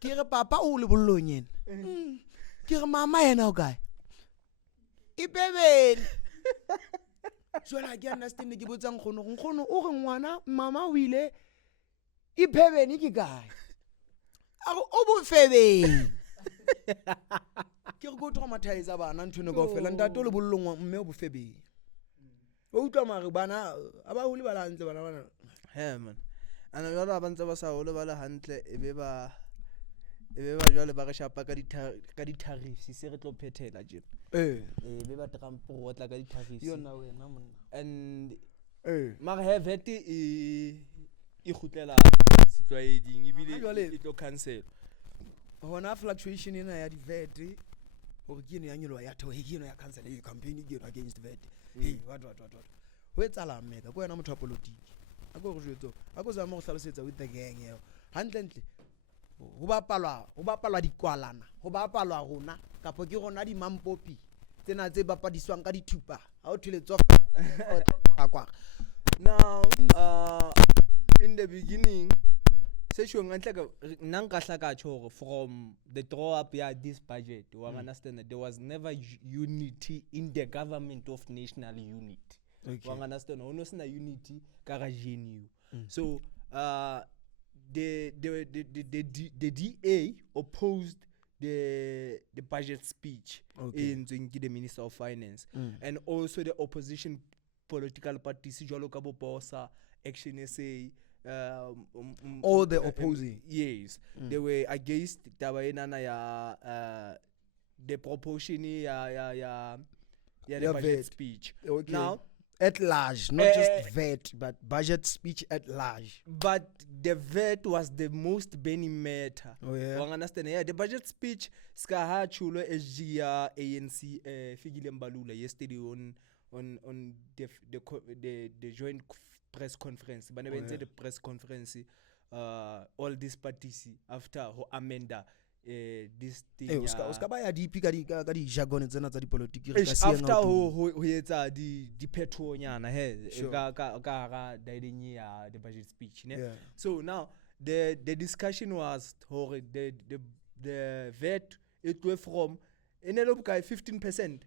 ke re papa o le bollong yena ke re mama yena o kae ipebeni jwala ke understand ke botsa nkgono o re ngwana mama o ile ipebeni ke kae a go o bofebeni ke re go traumatize bana ntone go fela ntate o le bollong mme o bofebeni o utwa mare bana aba huli bala ntle bana he man ana jwale ba ntse ba sa hole ba le hantle e be ba jwale ba re shapa ka di tariffs se re tlo phethela je be ba trampo go tla ka di tariffs yona wena monna and mara he vete e khutlela setlwaeding e bile e tlo cancel hona fluctuation ena ya di VAT o ke ne ya nyolo ya theo ke no ya cancel e campaign ke against VAT hey what ho etsala mmeka go wena motho wa politiki a go go jetso a go zama go hlalosetsa with the gang yeo hantle ho bapalwa dikwalana ho bapalwa rona kapo ke rona di mampopi tsena tse bapadiswang ka dithupa ha o thuletswa akwa now in the beginning session ntle ka nna nka hlaka tshoro from the draw up ya this budget wa understand that there was never unity in the government of national unity wa understand no sena unity ka ga GNU so the DA opposed the budget speech in the Minister of Finance and also the opposition political parties jwalo ka bo Bosa, Action SA, all the opposing. Yes, they were against taba enana ya the proportion ya the budget VAT speech. Okay. Now, at large, not just VAT, but budget speech at large. but the VAT was the most burning matter. Oh yeah. You understand? Yeah, the budget speech ska ha chulo SG ya ANC Fikile Mbalula yesterday on the joint press conference. But never the press conference all these parties after ho amenda this thing. Uska ba ya DP ka di jargon tsena tsa dipolitiki after ho etsa di petro nyana ka dining ya the budget speech, ne? Yeah. So now the discussion was the VAT it went from in 15%.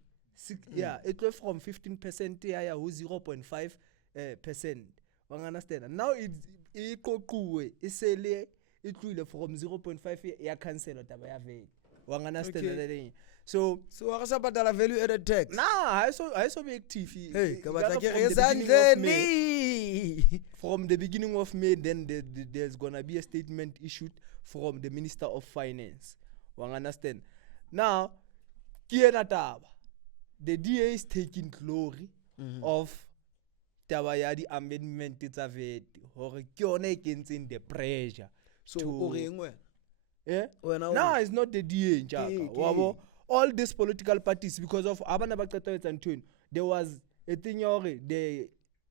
Yeah, it went from 15% ya 0.5%. You understand? Now it kokuwe isele it will from 0.5 ya cancel taba ya VAT. You understand that? So wa sa patala value added tax. nah, I saw be active. Hey, ka Gather batla ke from re the sa beginning of May. ntlene. From the beginning of May, then there's gonna be a statement issued from the Minister of Finance. You understand? Now, kiena taba. The DA is taking glory of taba ya di amendment tsa VAT. Hore ke yona e kentseng the pressure. So to- o reng wena? Yeah? Wena o No, reng? it's not the DA njaka. Wabo, all these political parties, because of abana ba qeta etsa ntweng, there was a thing hore the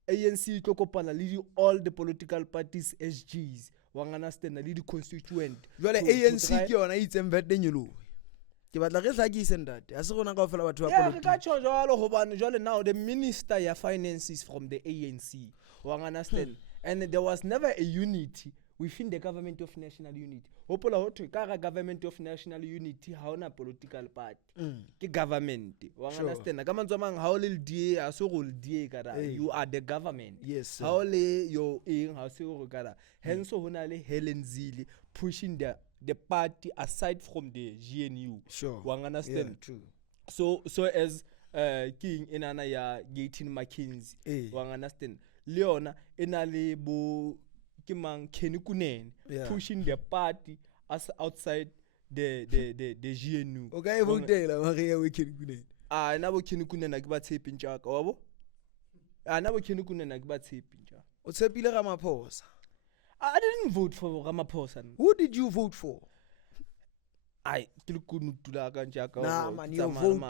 ANC tlo kopana le all the political parties SGs. You understand? Le di constituent. Jwale to- to ANC try- ke yona itseng VAT e nyolohe. Ke batla re hlakise ntate. Ha se rona kaofela batho ba Yeah, re politiki. ka tjho jwalo hobane jwale now the minister ya finance is from the ANC. You understand? And there was never a unity within the government of national unity. Hopola ho thwe ka hara government of national unity ha ona political party. Ke government. You understand? Ka mantswe a mang ha o le DA ha se go le DA kara. Hey. You are the government. Yes, sir. Ha o le yo eng ha se go kara. Hence ho na le Helen Zille pushing the party aside from the GNU. Sure. You understand? Yeah, true. So as King enana ya Gayton McKenzie, Eh. you understand? Leona enale bo kimang Kenny Kunene Yeah. pushing the party as outside the GNU. Okay, votela mare ya weekend kunene. Na bo Kenny Kunene a ke ba tshepi ntjaka wabo. Na bo Kenny Kunene a ke ba tshepi ntjaka. O tshepile Ramaphosa. I didn't vote for Ramaphosa. Who did you vote for? Ai ke le kunutula ka ntjaka. Nah, man, you vote.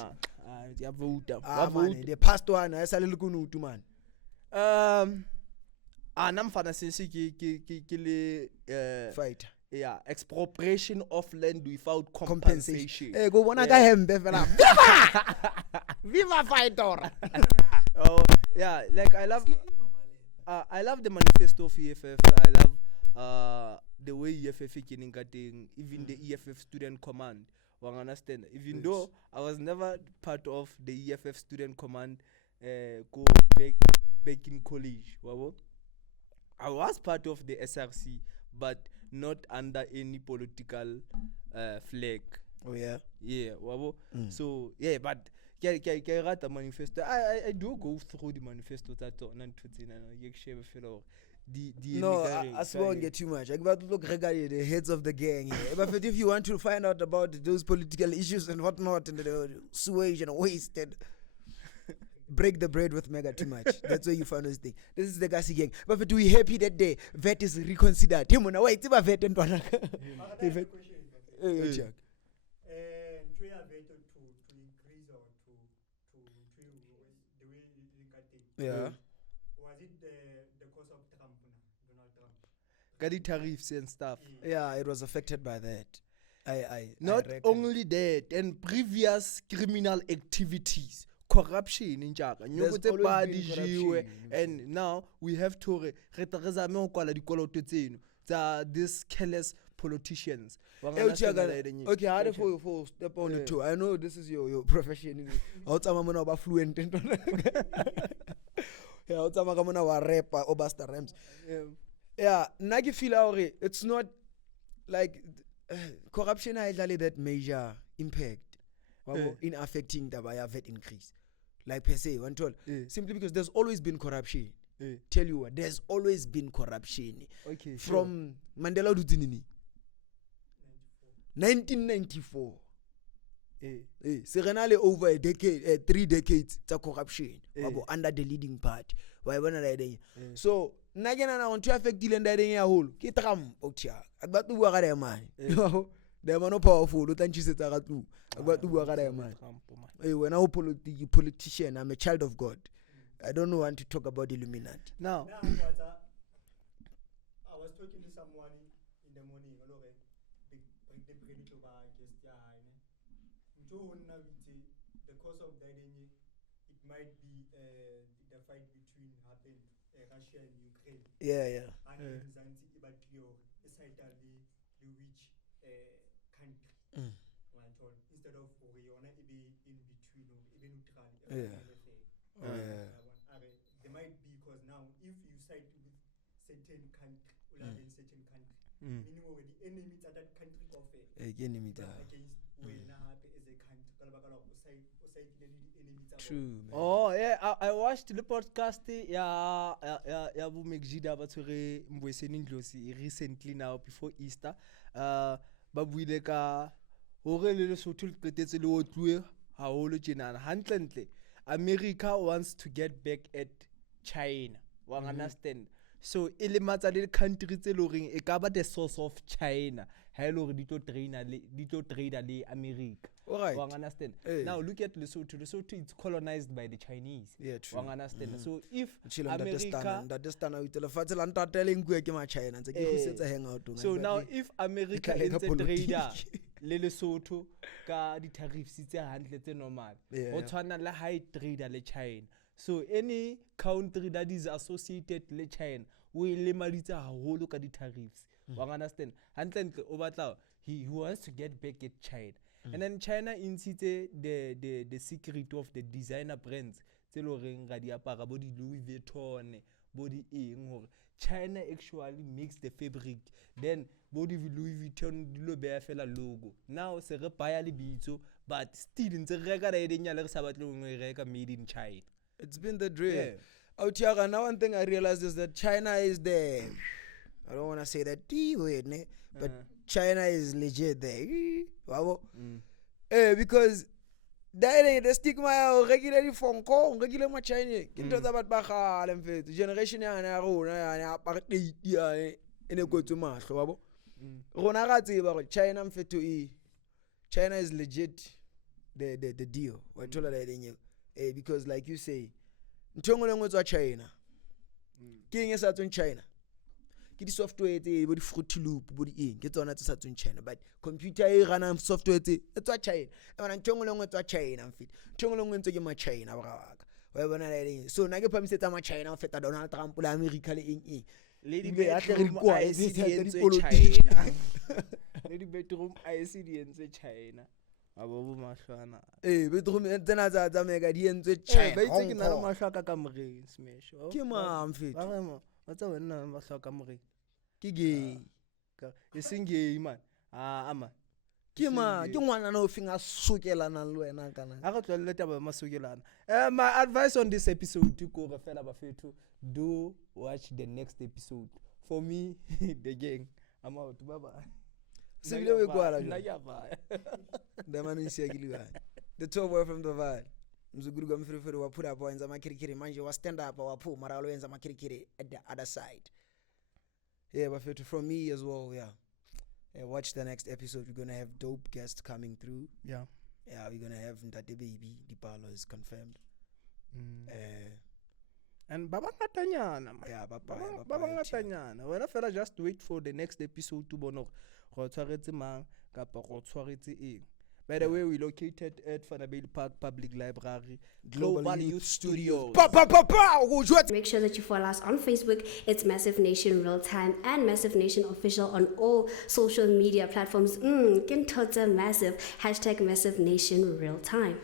Ya vote. Ah man, the past one I sale le kunutu man. Nam fana since ke le Fighter. yeah, expropriation of land without Compensation. compensation. Eh go bona ka hembe fela. Viva fighter. Oh yeah, like I love the manifesto of EFF. I love the way EFF is getting even the EFF student command. You understand? Even though I was never part of the EFF student command, go back in college. Wabo. I was part of the SRC, but not under any political flag. Oh yeah. Yeah, wabo. So yeah, but ke rata manifesto. I do go through the manifesto that on and you share fellow. No, I won't get too much. I got to look regarding the heads of the gang here. But if you want to find out about those political issues and whatnot and the sewage and waste and break the bread with Mega too much. That's where you find those things. This is the Gasi gang. But if we happy that day, VAT is reconsidered. Hey, Mona, wait, it's VAT and I got a question. check. To ya VAT to increase or to the way you cut it. Yeah. Was it the cause of Trump, Donald Trump? Got the tariffs and stuff. Yeah, it was affected by that. Not I reckon. only that, and previous criminal activities, corruption in Jaka. There's always been corruption. And now we have to these careless politicians. Okay, how do you step on it too? I know this is your profession. Outsama mona ba fluent. Yeah, outsama ka mona wa rapper o basta rhymes. Yeah, nagi feel hore it's not like corruption ha idlale that major impact in affecting the VAT increase. like per se, one told. Simply because there's always been corruption. Tell you what, there's always been corruption. Okay. From Mandela Dutinini. 1994. Serenale over a decade, 3 decades of corruption under the leading party. So, Nagana on to affect the land in a hole. Kitram, Ocha. I got to work at a man. They are no powerful, don't you say that? I got to work at a man. When I'm a politician, I'm a child of God. I don't want to talk about Illuminati. Now, I was talking to someone in the morning. The cause of that, it might be the fight between Russia and Ukraine. Yeah. And Zanzi Ibatio, essentially the which country. Instead of Oriona, be in between or even neutral. They might be because now if you side with certain country, certain country, meaning already enemies at that country of against when as a country. True, man. Oh yeah, I watched the podcast ya bu Megida ba tshwere Mbweseni Ndlozi recently now before Easter. Ba buile ka hore le Lesotho le qetetse le otluwe haholo tjenana. Hantlentle America wants to get back at China. Wa understand? So ile matsa le country tse le reng e ka ba the source of China. Ha ile hore di tlo trader le America. All right. Understand? Now look at Lesotho. Lesotho is colonized by the Chinese. Yeah, true. Understand? So if so now if America is a trader le Lesotho ka di tariffs tse hantle tse normal, o tshwana le high trader le China. So any country that is associated le China we lemaditse haholo ka di tariffs. Understand? Hantle o batla he wants to get back at China. And then China insiste the secret of the designer brands. Louis Vuitton, body ing. China actually makes the fabric. Then body Louis Vuitton logo. Now se repaya le bitso, but still in the record made in China. It's been the drill. Out here, now one thing I realized is that China is there. I don't want to say that D word, but China is legit there. Wow. Because the stigma regularly phone call, regular my China. Kinto about Baha and generation and apartheid in a go to March. Ronarati about China fit to E. China is legit the deal. What told her because like you say, Ntongolong was China. King is out in China. Get software body Fruity Loop body get on at in China, but computer run software it's a China. And Chongolong to China and fit. Chongolong went to get my China. So Nagapam said I'm a China fit Donald Trump America in Lady bedroom ICD in China. Lady bedroom ICD in China. Ababu mashana. Bedroom then mega the end China. Basically na mashaka kamre smash. Kima fit. What's a winner mashaka kamre? Kigi. Isinge man. Ama. Kima, you want to know thing as Sukelan and Luenakana. I got to let about Masukelan. My advice on this episode to go refer about to do watch the next episode. For me, the gang. I'm out. Bye bye. The man is the top boy from the vibe. Mzuguru free for put up in Zamakiri, mind you was stand up or pull Maralo and Zamakiri at the other side. Yeah, but from me as well, yeah. Watch the next episode. We're gonna have dope guests coming through. Yeah, we're gonna have Ndate Baby. Dipalo is confirmed. And Baba Ngatanyana. Yeah, Baba Ngatanyana. When I fella just wait for the next episode to bono. By the way, we located at Fanabale Park Public Library, Global Youth Studios. Make sure that you follow us on Facebook. It's Massive Nation Real Time and Massive Nation Official on all social media platforms. Massive. #Massive Nation Real Time.